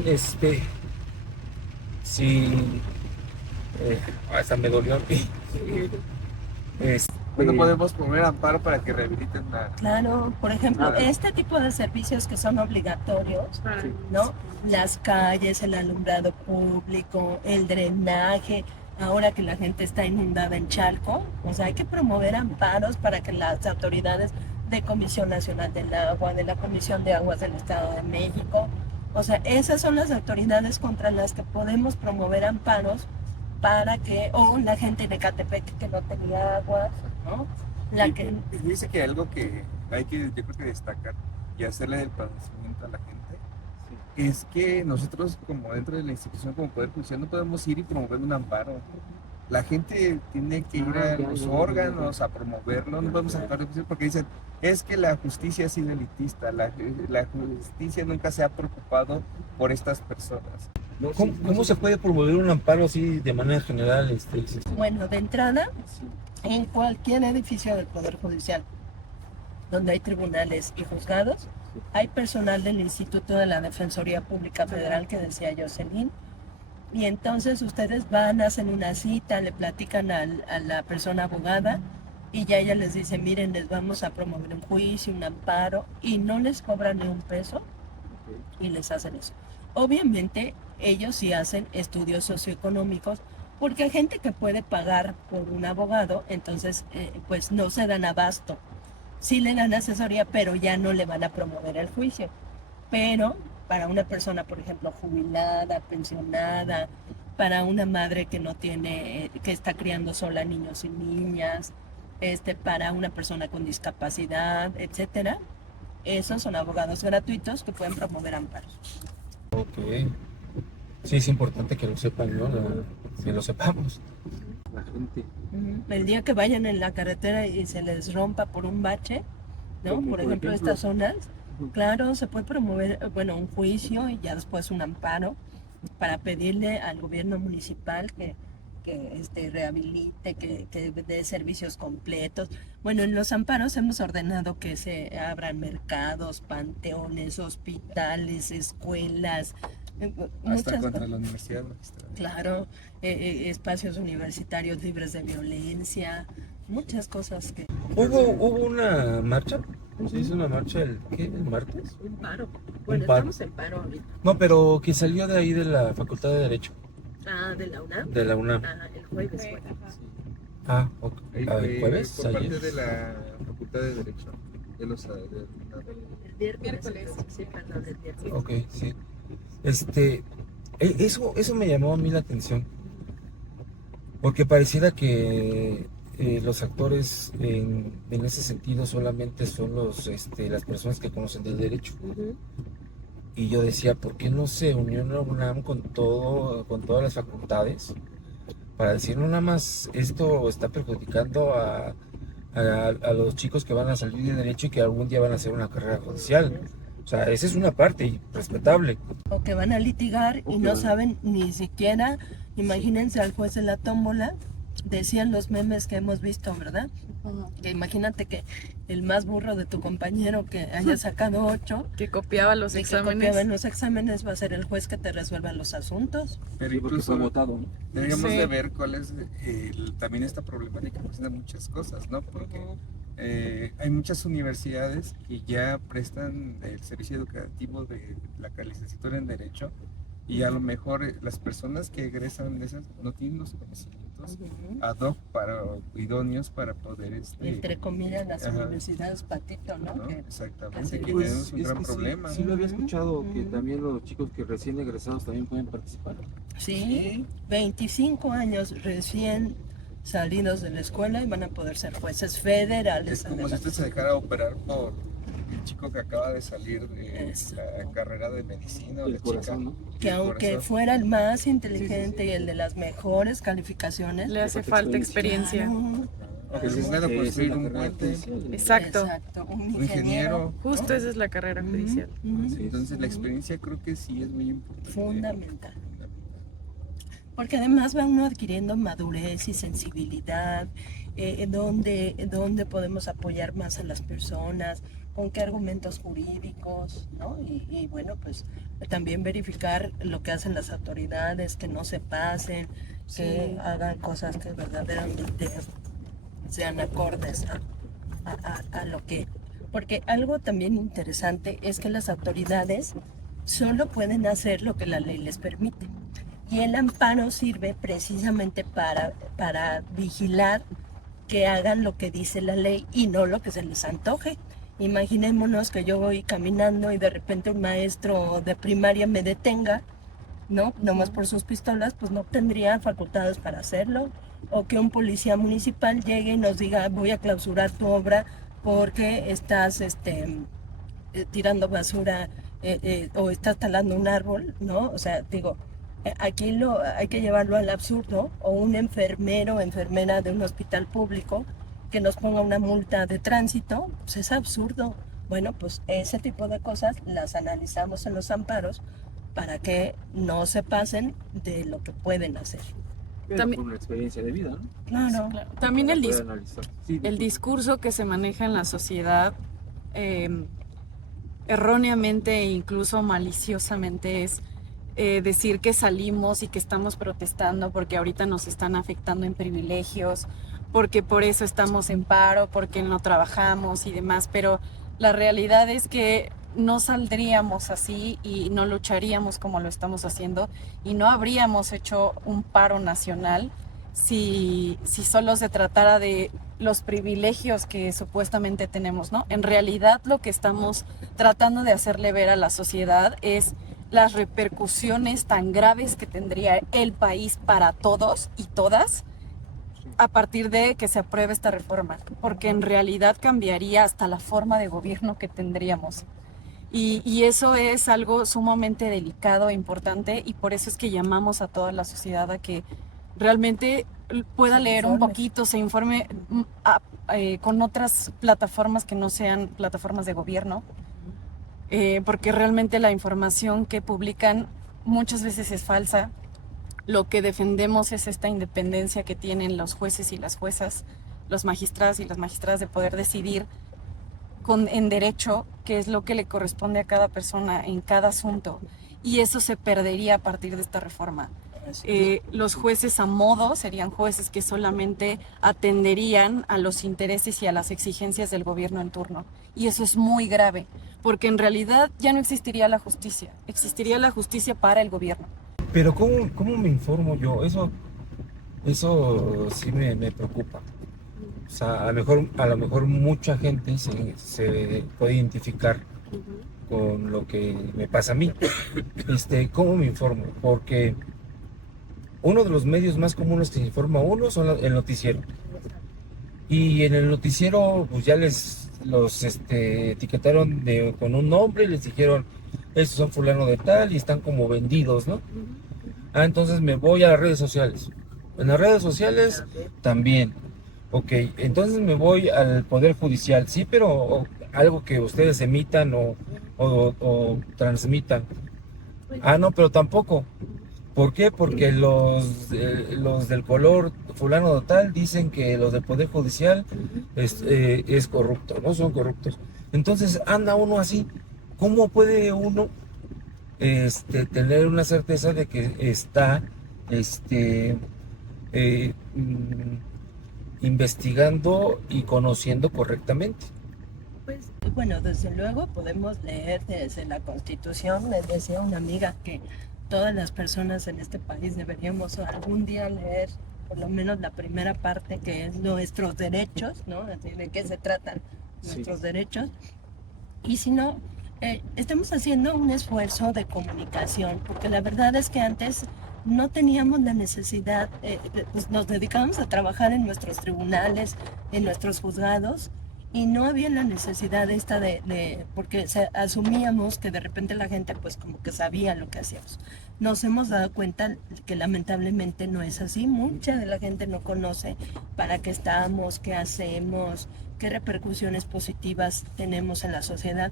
hasta me dolió. ¿Cuándo podemos poner amparo para que rehabiliten la...? Claro, por ejemplo, este tipo de servicios que son obligatorios, ¿no? Las calles, el alumbrado público, el drenaje, ahora que la gente está inundada en Chalco, o sea, hay que promover amparos para que las autoridades de Comisión Nacional del Agua, de la Comisión de Aguas del Estado de México, o sea, esas son las autoridades contra las que podemos promover amparos para que, o la gente de Catepec que no tenía agua, ¿no? Y dice que algo que hay que, yo creo que destacar y hacerle el padecimiento a la gente, es que nosotros como dentro de la institución, como Poder Judicial, no podemos ir y promover un amparo. La gente tiene que ir a los órganos a promoverlo, no podemos actuar de justicia porque dicen, es que la justicia ha sido elitista, la justicia nunca se ha preocupado por estas personas. ¿Cómo se puede promover un amparo así de manera general? Bueno, de entrada, en cualquier edificio del Poder Judicial, donde hay tribunales y juzgados, hay personal del Instituto de la Defensoría Pública Federal que decía Jocelyn, y entonces ustedes van, hacen una cita, le platican a la persona abogada y ya ella les dice, miren, les vamos a promover un juicio, un amparo, y no les cobran ni un peso y les hacen eso. Obviamente ellos sí hacen estudios socioeconómicos porque hay gente que puede pagar por un abogado, entonces pues no se dan abasto. Sí le dan asesoría, pero ya no le van a promover el juicio. Pero para una persona, por ejemplo, jubilada, pensionada, para una madre que no tiene, que está criando sola niños y niñas, para una persona con discapacidad, etcétera, Esos son abogados gratuitos que pueden promover amparos. Ok. Sí, es importante que lo sepan, ¿no? Que lo sepamos. La gente. El día que vayan en la carretera y se les rompa por un bache, ¿no? Como Por por ejemplo, ejemplo. estas zonas, Ujú. claro, se puede promover, bueno, un juicio y ya después un amparo para pedirle al gobierno municipal que rehabilite, que dé servicios completos. Bueno, en los amparos hemos ordenado que se abran mercados, panteones, hospitales, escuelas, Hasta muchas contra cosas. la universidad. Maestra. Claro, espacios universitarios libres de violencia, muchas cosas que... ¿Hubo una marcha? ¿Se hizo una marcha el martes? Un paro. Bueno, paro. estamos en paro ahorita. No, pero que salió de ahí de la Facultad de Derecho, Ah, de la UNAM. de la UNAM. Ah, el jueves fue. Ah, ok. ¿El jueves? Por parte ¿Ayer? de la Facultad de Derecho. Ya lo sabe. El miércoles. Sí, perdón, el miércoles. Ok, sí. Eso me llamó a mí la atención, porque pareciera que los actores en ese sentido solamente son las personas que conocen del derecho. Ujú. Y yo decía, ¿por qué no se unió la UNAM con todas las facultades? Para decir, no nada más esto está perjudicando a los chicos que van a salir de derecho y que algún día van a hacer una carrera judicial. O sea, esa es una parte y respetable. O que van a litigar y no saben ni siquiera, imagínense al juez de la tómbola, decían los memes que hemos visto, ¿verdad? Que imagínate que el más burro de tu compañero que haya sacado 8 Que copiaba los y que copiaba en exámenes. los exámenes va a ser el juez que te resuelva los asuntos. Pero Sí, porque fue incluso votado, ¿no? deberíamos Sí. de ver cuál es también esta problemática pues, de muchas cosas, ¿no? Porque hay muchas universidades que ya prestan el servicio educativo de la licenciatura en Derecho y a lo mejor las personas que egresan de esas no tienen los conocimientos ad hoc idóneos para poder Entre comillas, las Ajá. universidades patito, ¿no? ¿no? Que Exactamente, que que Pues, tenemos un es gran que sí, problema. sí lo había escuchado, que Ujú. también los chicos que recién egresados también pueden participar. sí, 25 años recién salidos de la escuela y van a poder ser jueces federales. Es como si además. usted se dejara operar por el chico que acaba de salir de Eso. la carrera de medicina o El la corazón, chica. ¿no? Que el aunque corazón. fuera el más inteligente y el de las mejores calificaciones, Le hace falta falta experiencia. claro, Que se pueda Que es construir la un carrera puente. judicial. Exacto. exacto, un Un ingeniero. Justo esa es la carrera judicial. Ujú, Sí. Entonces la experiencia creo que sí es muy importante. fundamental. Porque además va uno adquiriendo madurez y sensibilidad, donde podemos apoyar más a las personas, con qué argumentos jurídicos, ¿no? Y bueno, pues también verificar lo que hacen las autoridades, que no se pasen, que hagan cosas que verdaderamente sean acordes a lo que... Porque algo también interesante es que las autoridades solo pueden hacer lo que la ley les permite. Y el amparo sirve precisamente para vigilar que hagan lo que dice la ley y no lo que se les antoje. Imaginémonos que yo voy caminando y de repente un maestro de primaria me detenga, ¿no? Nomás por sus pistolas, pues no tendría facultades para hacerlo. O que un policía municipal llegue y nos diga, voy a clausurar tu obra porque estás tirando basura o estás talando un árbol, ¿no? O sea, digo, aquí hay que llevarlo al absurdo, o un enfermero o enfermera de un hospital público que nos ponga una multa de tránsito, pues es absurdo. Bueno, pues ese tipo de cosas las analizamos en los amparos para que no se pasen de lo que pueden hacer. Pero También- por una experiencia de vida, ¿no? Claro. Claro. También el, Puede analizar. Sí, el discurso que se maneja en la sociedad erróneamente e incluso maliciosamente es decir que salimos y que estamos protestando porque ahorita nos están afectando en privilegios, porque por eso estamos en paro, porque no trabajamos y demás, pero la realidad es que no saldríamos así y no lucharíamos como lo estamos haciendo y no habríamos hecho un paro nacional si solo se tratara de los privilegios que supuestamente tenemos, ¿no? En realidad lo que estamos tratando de hacerle ver a la sociedad es las repercusiones tan graves que tendría el país para todos y todas a partir de que se apruebe esta reforma, porque en realidad cambiaría hasta la forma de gobierno que tendríamos. Y eso es algo sumamente delicado e importante, y por eso es que llamamos a toda la sociedad a que realmente pueda leer un poquito, se informe con otras plataformas que no sean plataformas de gobierno, porque realmente la información que publican muchas veces es falsa. Lo que defendemos es esta independencia que tienen los jueces y las juezas, los magistrados y las magistradas, de poder decidir en derecho qué es lo que le corresponde a cada persona en cada asunto, y eso se perdería a partir de esta reforma. Los jueces a modo serían jueces que solamente atenderían a los intereses y a las exigencias del gobierno en turno, y eso es muy grave, porque en realidad ya no existiría la justicia, existiría la justicia para el gobierno. Pero ¿cómo me informo yo? Eso sí me preocupa. O sea, a lo mejor mucha gente se puede identificar con lo que me pasa a mí. ¿Cómo me informo? Porque uno de los medios más comunes que se informa uno son el noticiero. Y en el noticiero pues ya los etiquetaron con un nombre y les dijeron, estos son fulano de tal y están como vendidos, ¿no? Entonces me voy a las redes sociales. En las redes sociales también. Ok, entonces me voy al Poder Judicial, sí, pero algo que ustedes emitan o transmitan. No, pero tampoco. ¿Por qué? Porque los del color fulano de tal dicen que los del Poder Judicial es corrupto, ¿no? Son corruptos. Entonces anda uno así. ¿Cómo puede uno tener una certeza de que está investigando y conociendo correctamente? Pues bueno, desde luego podemos leer desde la Constitución. Les decía una amiga que todas las personas en este país deberíamos algún día leer por lo menos la primera parte, que es nuestros derechos, ¿no? Así, de qué se tratan nuestros derechos. Y si no, estamos haciendo un esfuerzo de comunicación, porque la verdad es que antes no teníamos la necesidad, pues nos dedicábamos a trabajar en nuestros tribunales, en nuestros juzgados, y no había la necesidad esta porque asumíamos que de repente la gente pues como que sabía lo que hacíamos. Nos hemos dado cuenta que lamentablemente no es así. Mucha de la gente no conoce para qué estamos, qué hacemos, qué repercusiones positivas tenemos en la sociedad.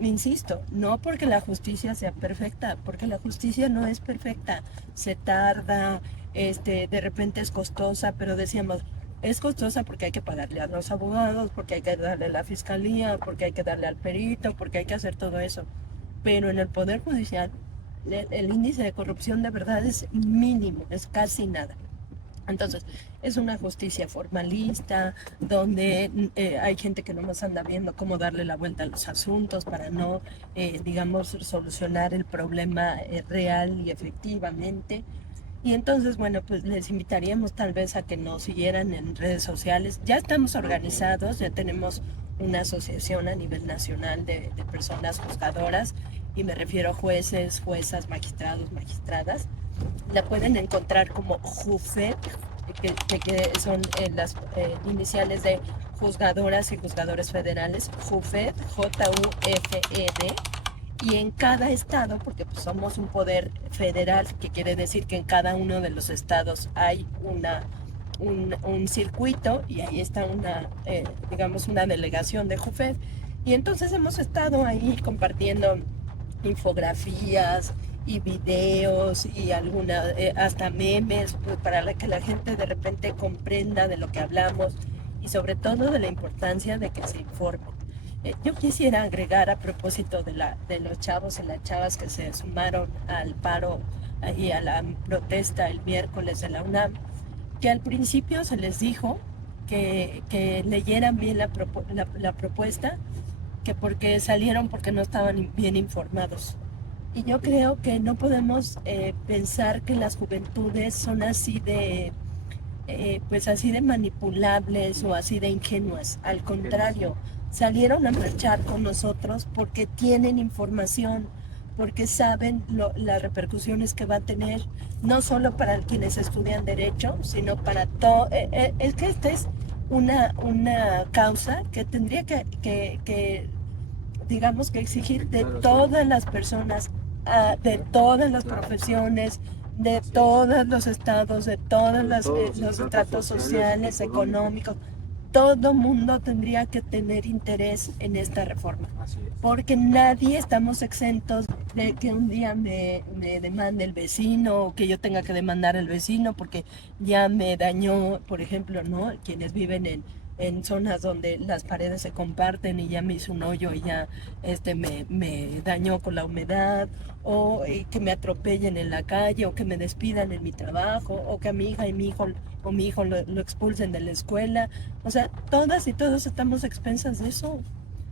Insisto, no porque la justicia sea perfecta, porque la justicia no es perfecta, se tarda, de repente es costosa, pero decíamos, es costosa porque hay que pagarle a los abogados, porque hay que darle a la fiscalía, porque hay que darle al perito, porque hay que hacer todo eso. Pero en el Poder Judicial, el índice de corrupción de verdad es mínimo, es casi nada. Entonces, es una justicia formalista, donde hay gente que nomás anda viendo cómo darle la vuelta a los asuntos para no, digamos, solucionar el problema real y efectivamente. Y entonces, bueno, pues les invitaríamos tal vez a que nos siguieran en redes sociales. Ya estamos organizados, ya tenemos una asociación a nivel nacional de personas juzgadoras, y me refiero a jueces, juezas, magistrados, magistradas. La pueden encontrar como JUFED, que son las iniciales de Juzgadoras y Juzgadores Federales, JUFED, J-U-F-E-D. Y en cada estado, porque pues somos un poder federal, que quiere decir que en cada uno de los estados hay un circuito, y ahí está digamos, una delegación de JUFED. Y entonces hemos estado ahí compartiendo infografías y videos y hasta memes, pues, para que la gente de repente comprenda de lo que hablamos, y sobre todo de la importancia de que se informen. Yo quisiera agregar, a propósito de los chavos y las chavas que se sumaron al paro y a la protesta el miércoles de la UNAM, que al principio se les dijo que leyeran bien la propuesta, que porque salieron porque no estaban bien informados. Y yo creo que no podemos pensar que las juventudes son así así de manipulables o así de ingenuas. Al contrario, salieron a marchar con nosotros porque tienen información, porque saben las repercusiones que va a tener, no solo para quienes estudian Derecho, sino para todo. Es que esta es una causa que tendría que digamos que exigir de todas las personas, de todas las profesiones, de todos los estados, de todos los estratos sociales, económicos. Todo mundo tendría que tener interés en esta reforma, Así es. porque nadie estamos exentos de que un día me demande el vecino, o que yo tenga que demandar al vecino porque ya me dañó, por ejemplo, ¿no? Quienes viven en zonas donde las paredes se comparten y ya me hizo un hoyo y ya me dañó con la humedad, o que me atropellen en la calle, o que me despidan en mi trabajo, o que a mi hija y mi hijo o mi hijo lo expulsen de la escuela. O sea, todas y todos estamos a expensas de eso,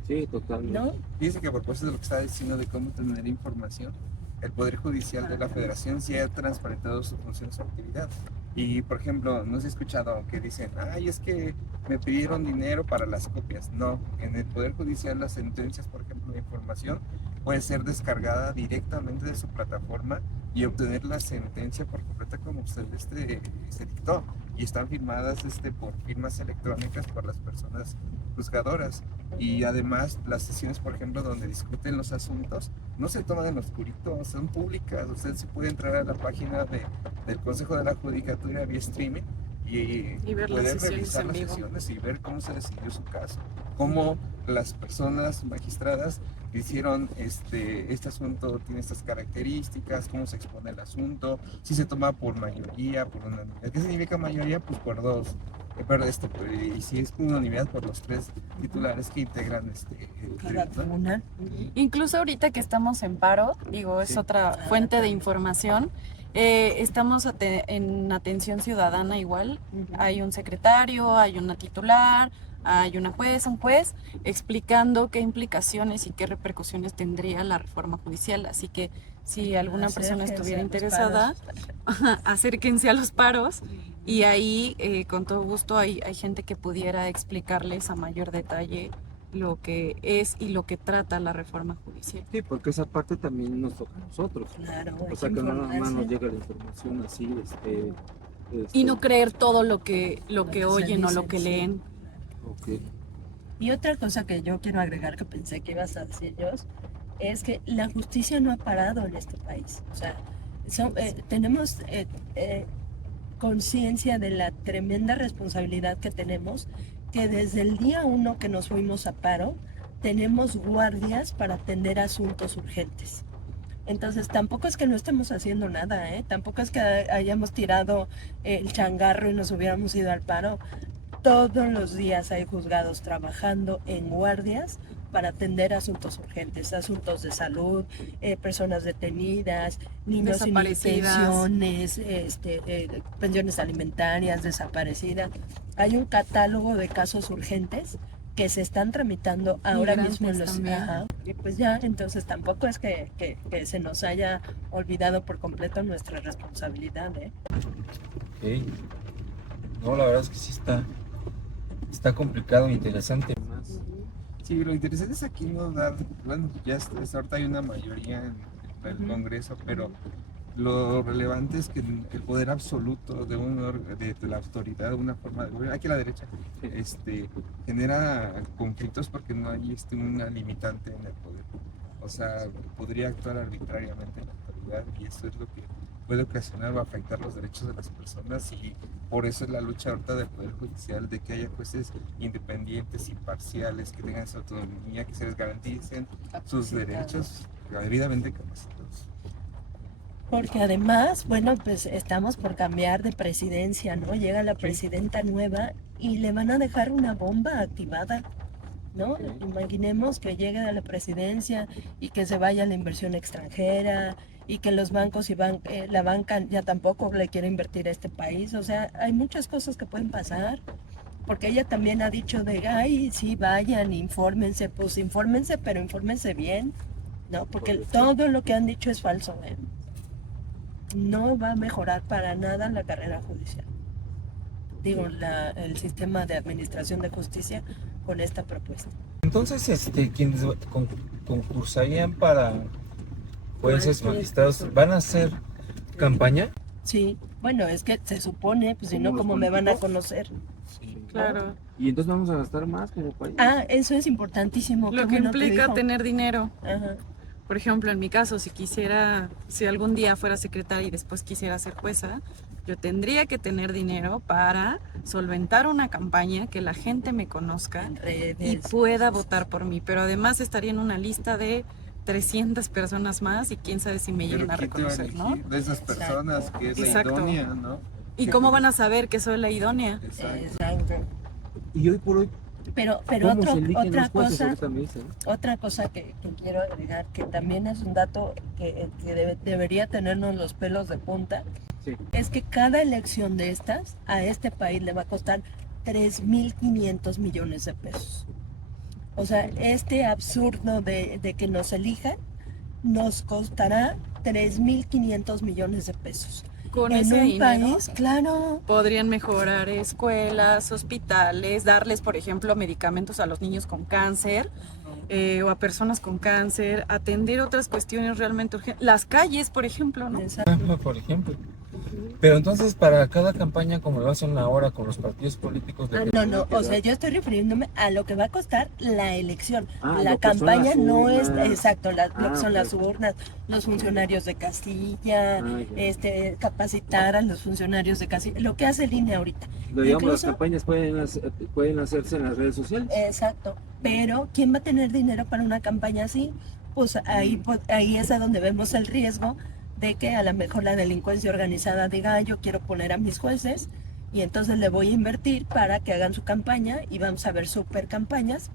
Sí, totalmente. ¿no? Dice que a propósito de lo que está diciendo de cómo tener información, el Poder Judicial de la Federación sí ha transparentado su función, su actividad. Y, por ejemplo, no se ha escuchado que dicen, ay, es que me pidieron dinero para las copias. No, en el Poder Judicial las sentencias, por ejemplo, de información puede ser descargada directamente de su plataforma y obtener la sentencia por completa como usted se dictó. Y están firmadas por firmas electrónicas por las personas juzgadoras. Y además las sesiones, por ejemplo, donde discuten los asuntos, no se toman en oscurito, son públicas. Usted se puede entrar a la página del Consejo de la Judicatura vía streaming y ver las poder sesiones revisar en las vivo. sesiones y ver cómo se decidió su caso, cómo las personas magistradas hicieron este asunto tiene estas características, cómo se expone el asunto, si se toma por mayoría, por unanimidad. ¿Qué significa mayoría? Pues por dos. Y si es por unanimidad, por los tres titulares que integran el Cada tribunal. tribunal. Incluso ahorita que estamos en paro, digo, es Sí. otra fuente de información. Estamos en atención ciudadana igual. Hay un secretario, hay una titular, hay una juez, un juez, explicando qué implicaciones y qué repercusiones tendría la reforma judicial. Así que si alguna persona Acérquense estuviera a los interesada, paros. acérquense a los paros y ahí con todo gusto hay gente que pudiera explicarles a mayor detalle lo que es y lo que trata la reforma judicial. Sí, porque esa parte también nos toca a nosotros. Claro, O hay sea, que nada más informarse. nos llega la información así, Y no creer todo lo que que se oyen o lo dicen, que sí. leen. Ok. Y otra cosa que yo quiero agregar, que pensé que ibas a decir, yo, es que la justicia no ha parado en este país. O sea, tenemos conciencia de la tremenda responsabilidad que tenemos, que desde el día 1 que nos fuimos a paro, tenemos guardias para atender asuntos urgentes. Entonces tampoco es que no estemos haciendo nada, ¿eh? Tampoco es que hayamos tirado el changarro y nos hubiéramos ido al paro. Todos los días hay juzgados trabajando en guardias para atender asuntos urgentes, asuntos de salud, personas detenidas, niños sin Desaparecidas. pensiones, pensiones alimentarias, desaparecidas. Hay un catálogo de casos urgentes que se están tramitando ahora mismo en Migrantes los... también. Ajá. Y pues ya, entonces tampoco es que se nos haya olvidado por completo nuestra responsabilidad, ¿eh? Ok. No, la verdad es que sí está complicado e interesante. Más. Sí, lo interesante es aquí no dar, bueno, ya ahorita hay una mayoría en el Ujú. Congreso, pero lo relevante es que el poder absoluto de la autoridad, una forma de gobierno, aquí a la derecha, genera conflictos porque no hay una limitante en el poder. O sea, podría actuar arbitrariamente en la autoridad y eso es lo que puede ocasionar o afectar los derechos de las personas y por eso es la lucha ahorita del Poder Judicial de que haya jueces independientes, imparciales, que tengan esa autonomía, que se les garanticen sus derechos debidamente capacitados. Porque además, bueno, pues estamos por cambiar de presidencia, ¿no? Llega la presidenta nueva y le van a dejar una bomba activada, ¿no? Ok. Imaginemos que llegue a la presidencia y que se vaya la inversión extranjera y que los bancos y la banca ya tampoco le quiere invertir a este país. O sea, hay muchas cosas que pueden pasar. Porque ella también ha dicho de, ay, sí, vayan, infórmense, pues infórmense, pero infórmense bien, ¿no? Porque todo lo que han dicho es falso, ¿eh? No va a mejorar para nada la carrera judicial. Digo, el sistema de administración de justicia con esta propuesta. Entonces, quienes concursarían para jueces, magistrados, ¿van a hacer campaña? Sí, bueno, es que se supone, pues si no, ¿Como los ¿cómo me van a políticos? conocer? Claro. Y entonces vamos a gastar más como país. Ah, eso es importantísimo. Lo qué que bueno que implica dijo. tener dinero. Ajá. Por ejemplo, en mi caso, si algún día fuera secretaria y después quisiera ser jueza, yo tendría que tener dinero para solventar una campaña, que la gente me conozca En y redes. pueda votar por mí. Pero además estaría en una lista de 300 personas más y quién sabe si me Pero lleguen a ¿quién te va a reconocer, ¿no? elegir? De esas personas que es la Exacto. idónea, ¿no? ¿Y Que cómo pues- van a saber que soy la idónea? Exacto. Exacto. Y hoy por hoy, Pero ¿cómo se eligen otra los jueces? cosa, Ahorita me dicen. otra cosa que quiero agregar, que también es un dato que debería tenernos los pelos de punta, Sí. es que cada elección de estas a este país le va a costar 3.500 millones de pesos. O sea, este absurdo de que nos elijan nos costará 3.500 millones de pesos. Con En ese un dinero país, claro, podrían mejorar escuelas, hospitales, darles, por ejemplo, medicamentos a los niños con cáncer o a personas con cáncer, atender otras cuestiones realmente urgentes. Las calles, por ejemplo, ¿no? exacto. Por ejemplo. Pero entonces para cada campaña, como lo hacen ahora con los partidos políticos, Ah, no, o sea, yo estoy refiriéndome a lo que va a costar la elección. Ah, La lo que son campaña las no es, urnas. exacto, lo que son ok. las urnas, los funcionarios de Castilla, Ya. capacitar a los funcionarios de Castilla, lo que hace el INE ahorita. Digamos, las Incluso- campañas pueden hacerse en las redes sociales. Exacto, pero ¿quién va a tener dinero para una campaña así? Pues ahí es a donde vemos el riesgo de que a lo mejor la delincuencia organizada diga, "Ah, yo quiero poner a mis jueces y entonces le voy a invertir para que hagan su campaña y vamos a ver super campañas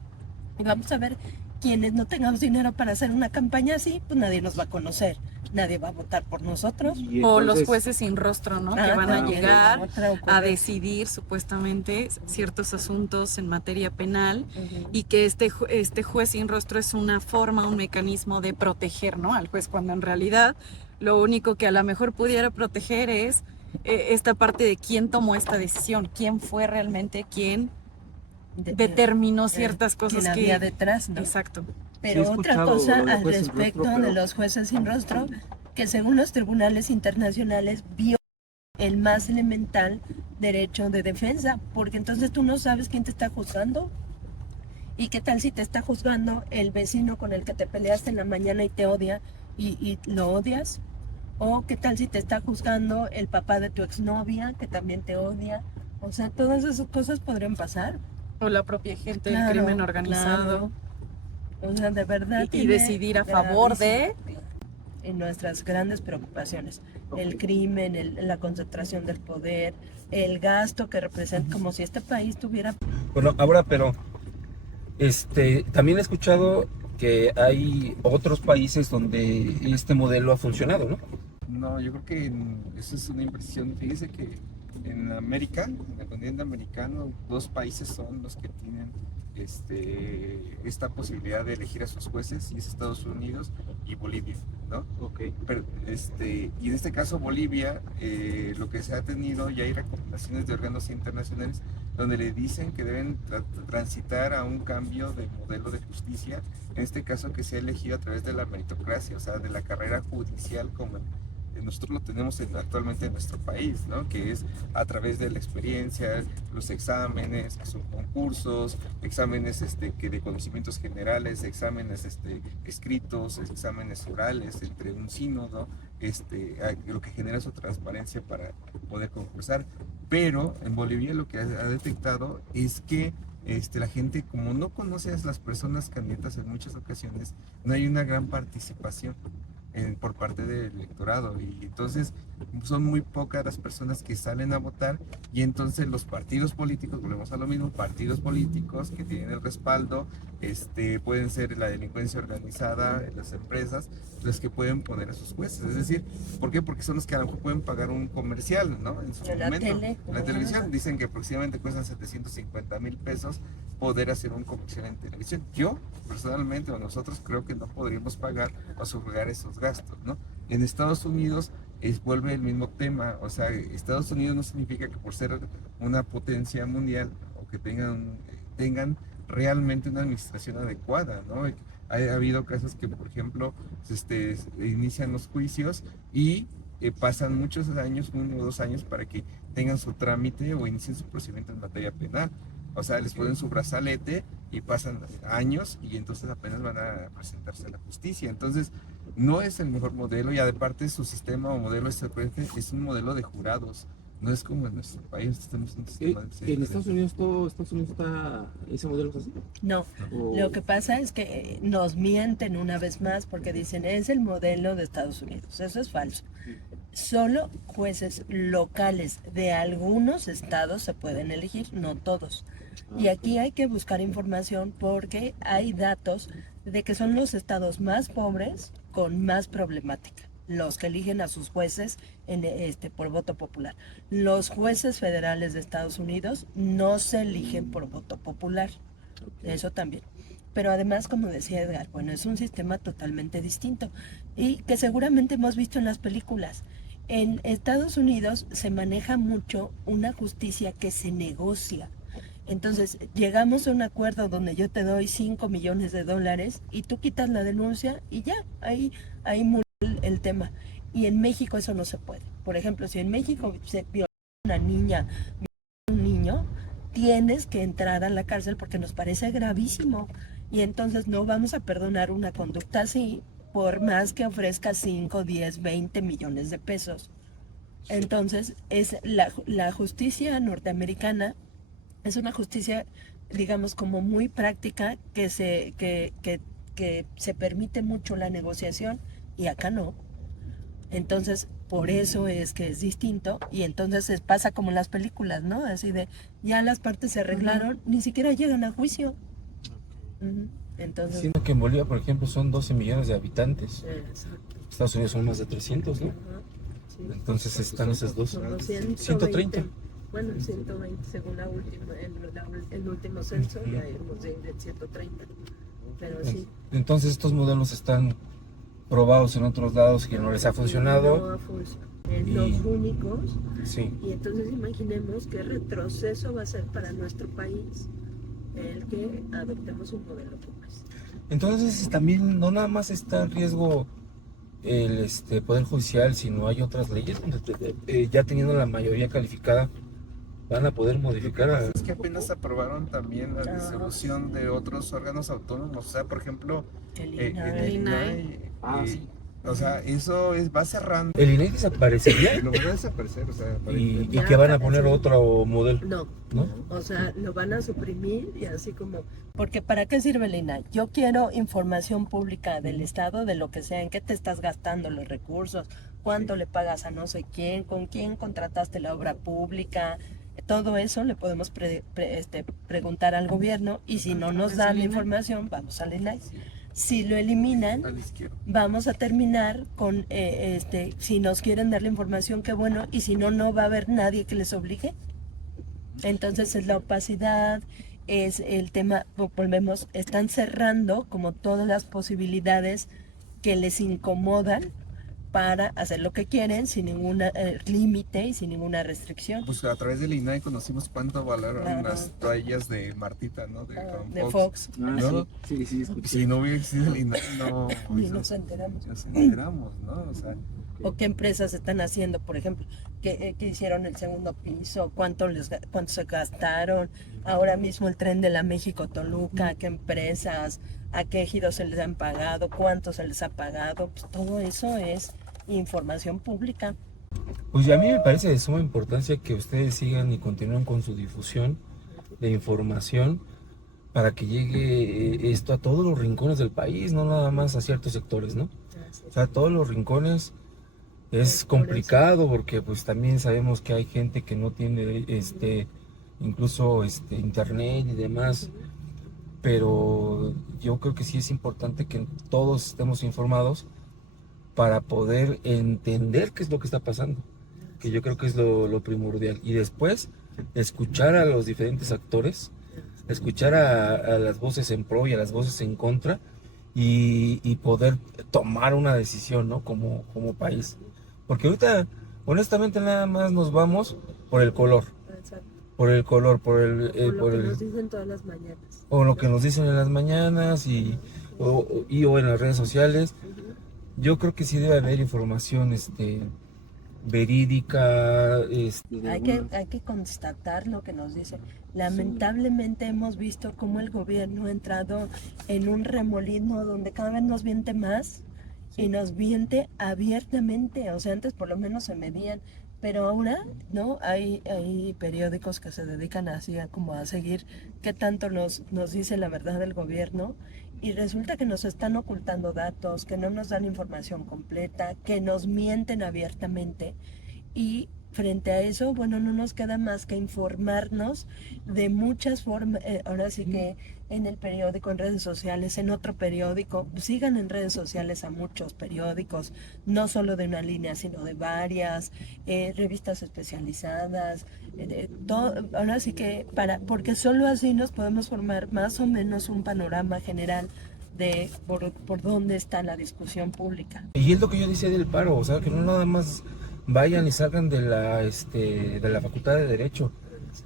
y vamos a ver quienes no tengamos dinero para hacer una campaña así, pues nadie nos va a conocer, nadie va a votar por nosotros. Y O los entonces, jueces sin rostro, ¿no? Que van a también, llegar otra a ocurrencia. decidir supuestamente ciertos asuntos en materia penal Ujú. y que este juez sin rostro es una forma, un mecanismo de proteger, ¿no? Al juez, cuando en realidad lo único que a lo mejor pudiera proteger es esta parte de quién tomó esta decisión, quién fue realmente quien determinó ciertas cosas quien que... había detrás, ¿no? Exacto. Pero Sí, he otra escuchado cosa lo de al juez sin respecto rostro, de pero- los jueces sin rostro, que según los tribunales internacionales viola el más elemental derecho de defensa, porque entonces tú no sabes quién te está juzgando. ¿Y qué tal si te está juzgando el vecino con el que te peleaste en la mañana y te odia y lo odias? ¿O qué tal si te está juzgando el papá de tu exnovia que también te odia? O sea, todas esas cosas podrían pasar. O la propia gente del Claro, crimen organizado. claro. O sea, de verdad. Y tiene decidir a favor de... en nuestras grandes preocupaciones. Ok. El crimen, la concentración del poder, el gasto que representa, como si este país tuviera... Bueno, ahora, pero también he escuchado que hay otros países donde este modelo ha funcionado, ¿no? No, yo creo que eso es una impresión. Fíjese que en América, en el continente americano, dos países son los que tienen esta posibilidad de elegir a sus jueces, y es Estados Unidos y Bolivia, ¿no? Ok. Pero, y en este caso Bolivia, lo que se ha tenido, ya hay recomendaciones de órganos internacionales donde le dicen que deben transitar a un cambio de modelo de justicia, en este caso que sea elegido a través de la meritocracia, o sea, de la carrera judicial como nosotros lo tenemos actualmente en nuestro país, ¿no? Que es a través de la experiencia, los exámenes, que son concursos, exámenes que de conocimientos generales, exámenes escritos, exámenes orales entre un sínodo, lo que genera su transparencia para poder concursar. Pero en Bolivia lo que ha detectado es que la gente, como no conoce a las personas candidatas en muchas ocasiones, no hay una gran participación por parte del electorado, y entonces son muy pocas las personas que salen a votar, y entonces los partidos políticos, volvemos a lo mismo, partidos políticos que tienen el respaldo, pueden ser la delincuencia organizada, las empresas, los que pueden poner a sus jueces. Es decir, ¿por qué? Porque son los que a lo mejor pueden pagar un comercial, ¿no? En su En la momento, tele. en la televisión, dicen que aproximadamente cuestan 750,000 pesos poder hacer un comercial en televisión. Yo, personalmente, o nosotros, creo que no podríamos pagar o sufragar esos gastos, ¿no? En Estados Unidos vuelve el mismo tema, o sea, Estados Unidos no significa que por ser una potencia mundial o que tengan realmente una administración adecuada, ¿no? Ha habido casos que, por ejemplo, inician los juicios y pasan muchos años, 1 o 2 años, para que tengan su trámite o inicien su procedimiento en materia penal. O sea, les ponen su brazalete y pasan años y entonces apenas van a presentarse a la justicia. Entonces, no es el mejor modelo y aparte su sistema o modelo es un modelo de jurados. No es como en nuestro país, tenemos un sistema de... ¿En Estados Unidos todo Estados Unidos está, ese modelo es así? No, O- lo que pasa es que nos mienten una vez más porque dicen es el modelo de Estados Unidos. Eso es falso. Solo jueces locales de algunos estados se pueden elegir, no todos. Y aquí hay que buscar información porque hay datos de que son los estados más pobres con más problemática, los que eligen a sus jueces por voto popular. Los jueces federales de Estados Unidos no se eligen por voto popular, eso también. Pero además, como decía Edgar, bueno, es un sistema totalmente distinto y que seguramente hemos visto en las películas. En Estados Unidos se maneja mucho una justicia que se negocia. Entonces, llegamos a un acuerdo donde yo te doy $5 millones y tú quitas la denuncia y ya, ahí murió el tema. Y en México eso no se puede. Por ejemplo, si en México se viola a una niña, viola a un niño, tienes que entrar a la cárcel porque nos parece gravísimo. Y entonces no vamos a perdonar una conducta así por más que ofrezca 5, 10, 20 millones de pesos. Entonces, es la justicia norteamericana es una justicia, digamos, como muy práctica, que se permite mucho la negociación y acá no. Entonces, por eso es que es distinto y entonces pasa como en las películas, ¿no? Así de, ya las partes se arreglaron, ni siquiera llegan a juicio. Ujú. Entonces, Siendo que en Bolivia, por ejemplo, son 12 millones de habitantes. exacto. Estados Unidos son más de 300, ¿no? Ajá, sí. Entonces están esas dos. Como 130. Bueno, 120 según el último censo, ya hemos de ir en 130. Pero sí. Entonces estos modelos están probados en otros lados que no les ha funcionado. No ha funcionado. En Y- los únicos. Sí. Y entonces imaginemos qué retroceso va a ser para nuestro país el que adoptemos un modelo como este. Entonces también no nada más está en riesgo el Poder Judicial, sino hay otras leyes donde ya teniendo la mayoría calificada van a poder modificar a... Es que apenas aprobaron también la disolución de otros órganos autónomos, o sea, por ejemplo, El el INAI. INAI, Ah, sí. o sea, eso va cerrando, ¿El INEI desaparecería? lo van a desaparecer, o sea, ¿Y Ya que van a poner apareció. otro modelo? No, ¿No? o sea, lo van a suprimir y así como... Porque ¿para qué sirve el INAI? Yo quiero información pública del Estado, de lo que sea, en qué te estás gastando los recursos, cuánto le pagas a no sé quién, con quién contrataste la obra pública, todo eso le podemos preguntar al gobierno y si no nos dan la información, vamos al INAI. Si lo eliminan, a la izquierda. vamos a terminar con, si nos quieren dar la información, qué bueno, y si no, no va a haber nadie que les obligue. Entonces es la opacidad, es el tema, volvemos, están cerrando como todas las posibilidades que les incomodan para hacer lo que quieren sin ningún límite y sin ninguna restricción. Pues a través del INAI conocimos cuánto valoraron Claro. las toallas de Martita, ¿no? De Fox. Ah, ¿No? sí, sí, escuché. Si no hubiera existido el INAI, no, Ni nos enteramos. nos enteramos, ¿no? O sea, O qué empresas están haciendo, por ejemplo, que hicieron el segundo piso, cuánto se gastaron, ahora mismo el tren de la México-Toluca, a qué empresas, a qué ejidos se les han pagado, cuánto se les ha pagado, pues todo eso es información pública. Pues a mí me parece de suma importancia que ustedes sigan y continúen con su difusión de información para que llegue esto a todos los rincones del país, no nada más a ciertos sectores, ¿no? O sea, a todos los rincones es complicado porque pues también sabemos que hay gente que no tiene incluso internet y demás, pero yo creo que sí es importante que todos estemos informados para poder entender qué es lo que está pasando, que yo creo que es lo primordial, y después escuchar a los diferentes actores, escuchar a las voces en pro y a las voces en contra y poder tomar una decisión, ¿no? Como país, porque ahorita honestamente nada más nos vamos por el color, Exacto. por el color, Por lo por que el... nos dicen todas las mañanas. o lo que nos dicen en las mañanas o en las redes sociales. Yo creo que sí debe haber información verídica, Hay que constatar lo que nos dice. Lamentablemente hemos visto cómo el gobierno ha entrado en un remolino donde cada vez nos miente más y nos miente abiertamente. O sea, antes por lo menos se medían, pero ahora, ¿no? Hay periódicos que se dedican así como a seguir qué tanto nos dice la verdad del gobierno. Y resulta que nos están ocultando datos, que no nos dan información completa, que nos mienten abiertamente. Y frente a eso, bueno, no nos queda más que informarnos de muchas formas. Ahora sí que en el periódico, en redes sociales, en otro periódico, sigan en redes sociales a muchos periódicos, no solo de una línea, sino de varias, revistas especializadas, ahora sí que porque solo así nos podemos formar más o menos un panorama general de por dónde está la discusión pública. y es lo que yo decía del paro, o sea, que no nada más vayan y salgan de la Facultad de Derecho,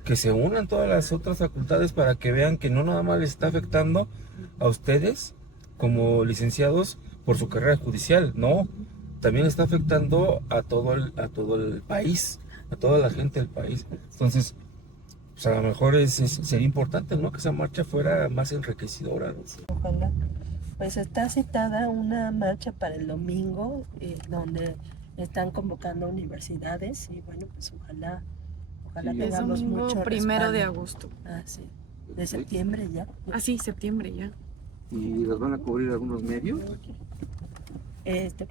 que se unan todas las otras facultades para que vean que no nada más les está afectando a ustedes como licenciados por su carrera judicial, no, también está afectando a todo el país, a toda la gente del país. Entonces, pues a lo mejor sería importante, ¿no?, que esa marcha fuera más enriquecedora, ¿no? Ojalá. Pues está citada una marcha para el domingo, donde están convocando universidades y bueno, pues ojalá Sí, Es tengamos domingo mucho 1 de respaldo. agosto. Ah, sí. De septiembre ya. Ah, sí, septiembre ya. ¿Y los van a cubrir algunos medios?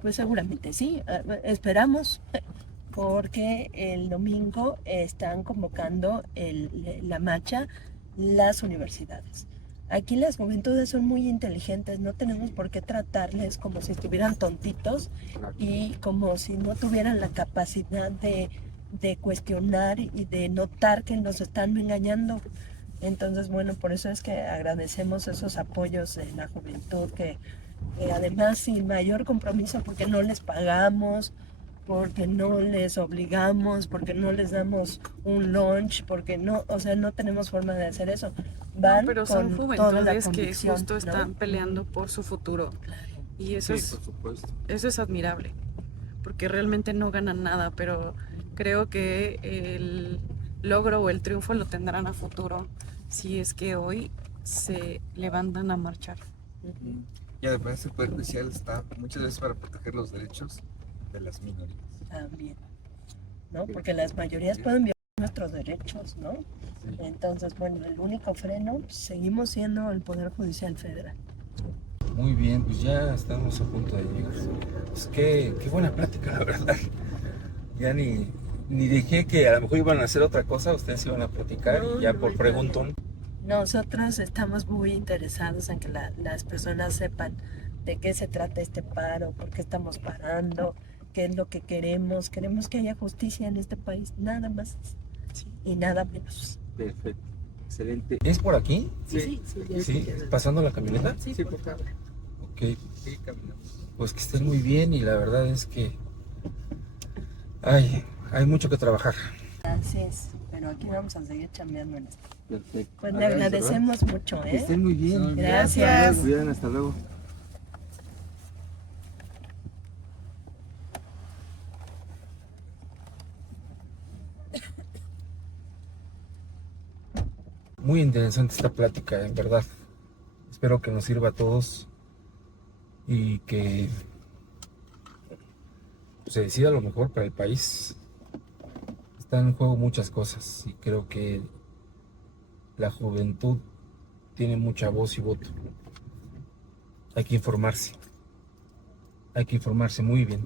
Pues seguramente sí, esperamos, porque el domingo están convocando la marcha las universidades. Aquí las juventudes son muy inteligentes, no tenemos por qué tratarles como si estuvieran tontitos y como si no tuvieran la capacidad de cuestionar y de notar que nos están engañando. Entonces, bueno, por eso es que agradecemos esos apoyos de la juventud que además sin mayor compromiso, porque no les pagamos, porque no les obligamos, porque no les damos un lunch, porque no, o sea, no tenemos forma de hacer eso. Van No, pero son con toda la juventudes que convicción, justo ¿no? están peleando por su futuro. Y eso Sí, por supuesto. eso es admirable, porque realmente no ganan nada, pero creo que el logro o el triunfo lo tendrán a futuro si es que hoy se levantan a marchar. Y además el Poder Judicial está muchas veces para proteger los derechos de las minorías. También, ¿no? Porque las mayorías pueden violar nuestros derechos, ¿no? Entonces, bueno, el único freno, seguimos siendo el Poder Judicial Federal. Muy bien, pues ya estamos a punto de llegar. Pues qué buena plática, la verdad. Ya ni dije que a lo mejor iban a hacer otra cosa, ustedes iban a platicar No, y ya no, por no. preguntón. Nosotros estamos muy interesados en que las personas sepan de qué se trata este paro, por qué estamos parando, qué es lo que queremos. Queremos que haya justicia en este país, nada más y nada menos. Perfecto. Excelente. ¿Es por aquí? Sí, Sí, pasando la camioneta. Sí, por favor. Ok, Sí, caminamos. pues que estén muy bien y la verdad es que hay mucho que trabajar. Así es, pero aquí vamos a seguir chambeando en esto. Perfecto. Pues le agradecemos mucho, Que ¿eh? estén muy bien. Gracias. Bien, hasta luego. Muy interesante esta plática, en verdad. Espero que nos sirva a todos y que se decida lo mejor para el país. Están en juego muchas cosas y creo que la juventud tiene mucha voz y voto. Hay que informarse muy bien.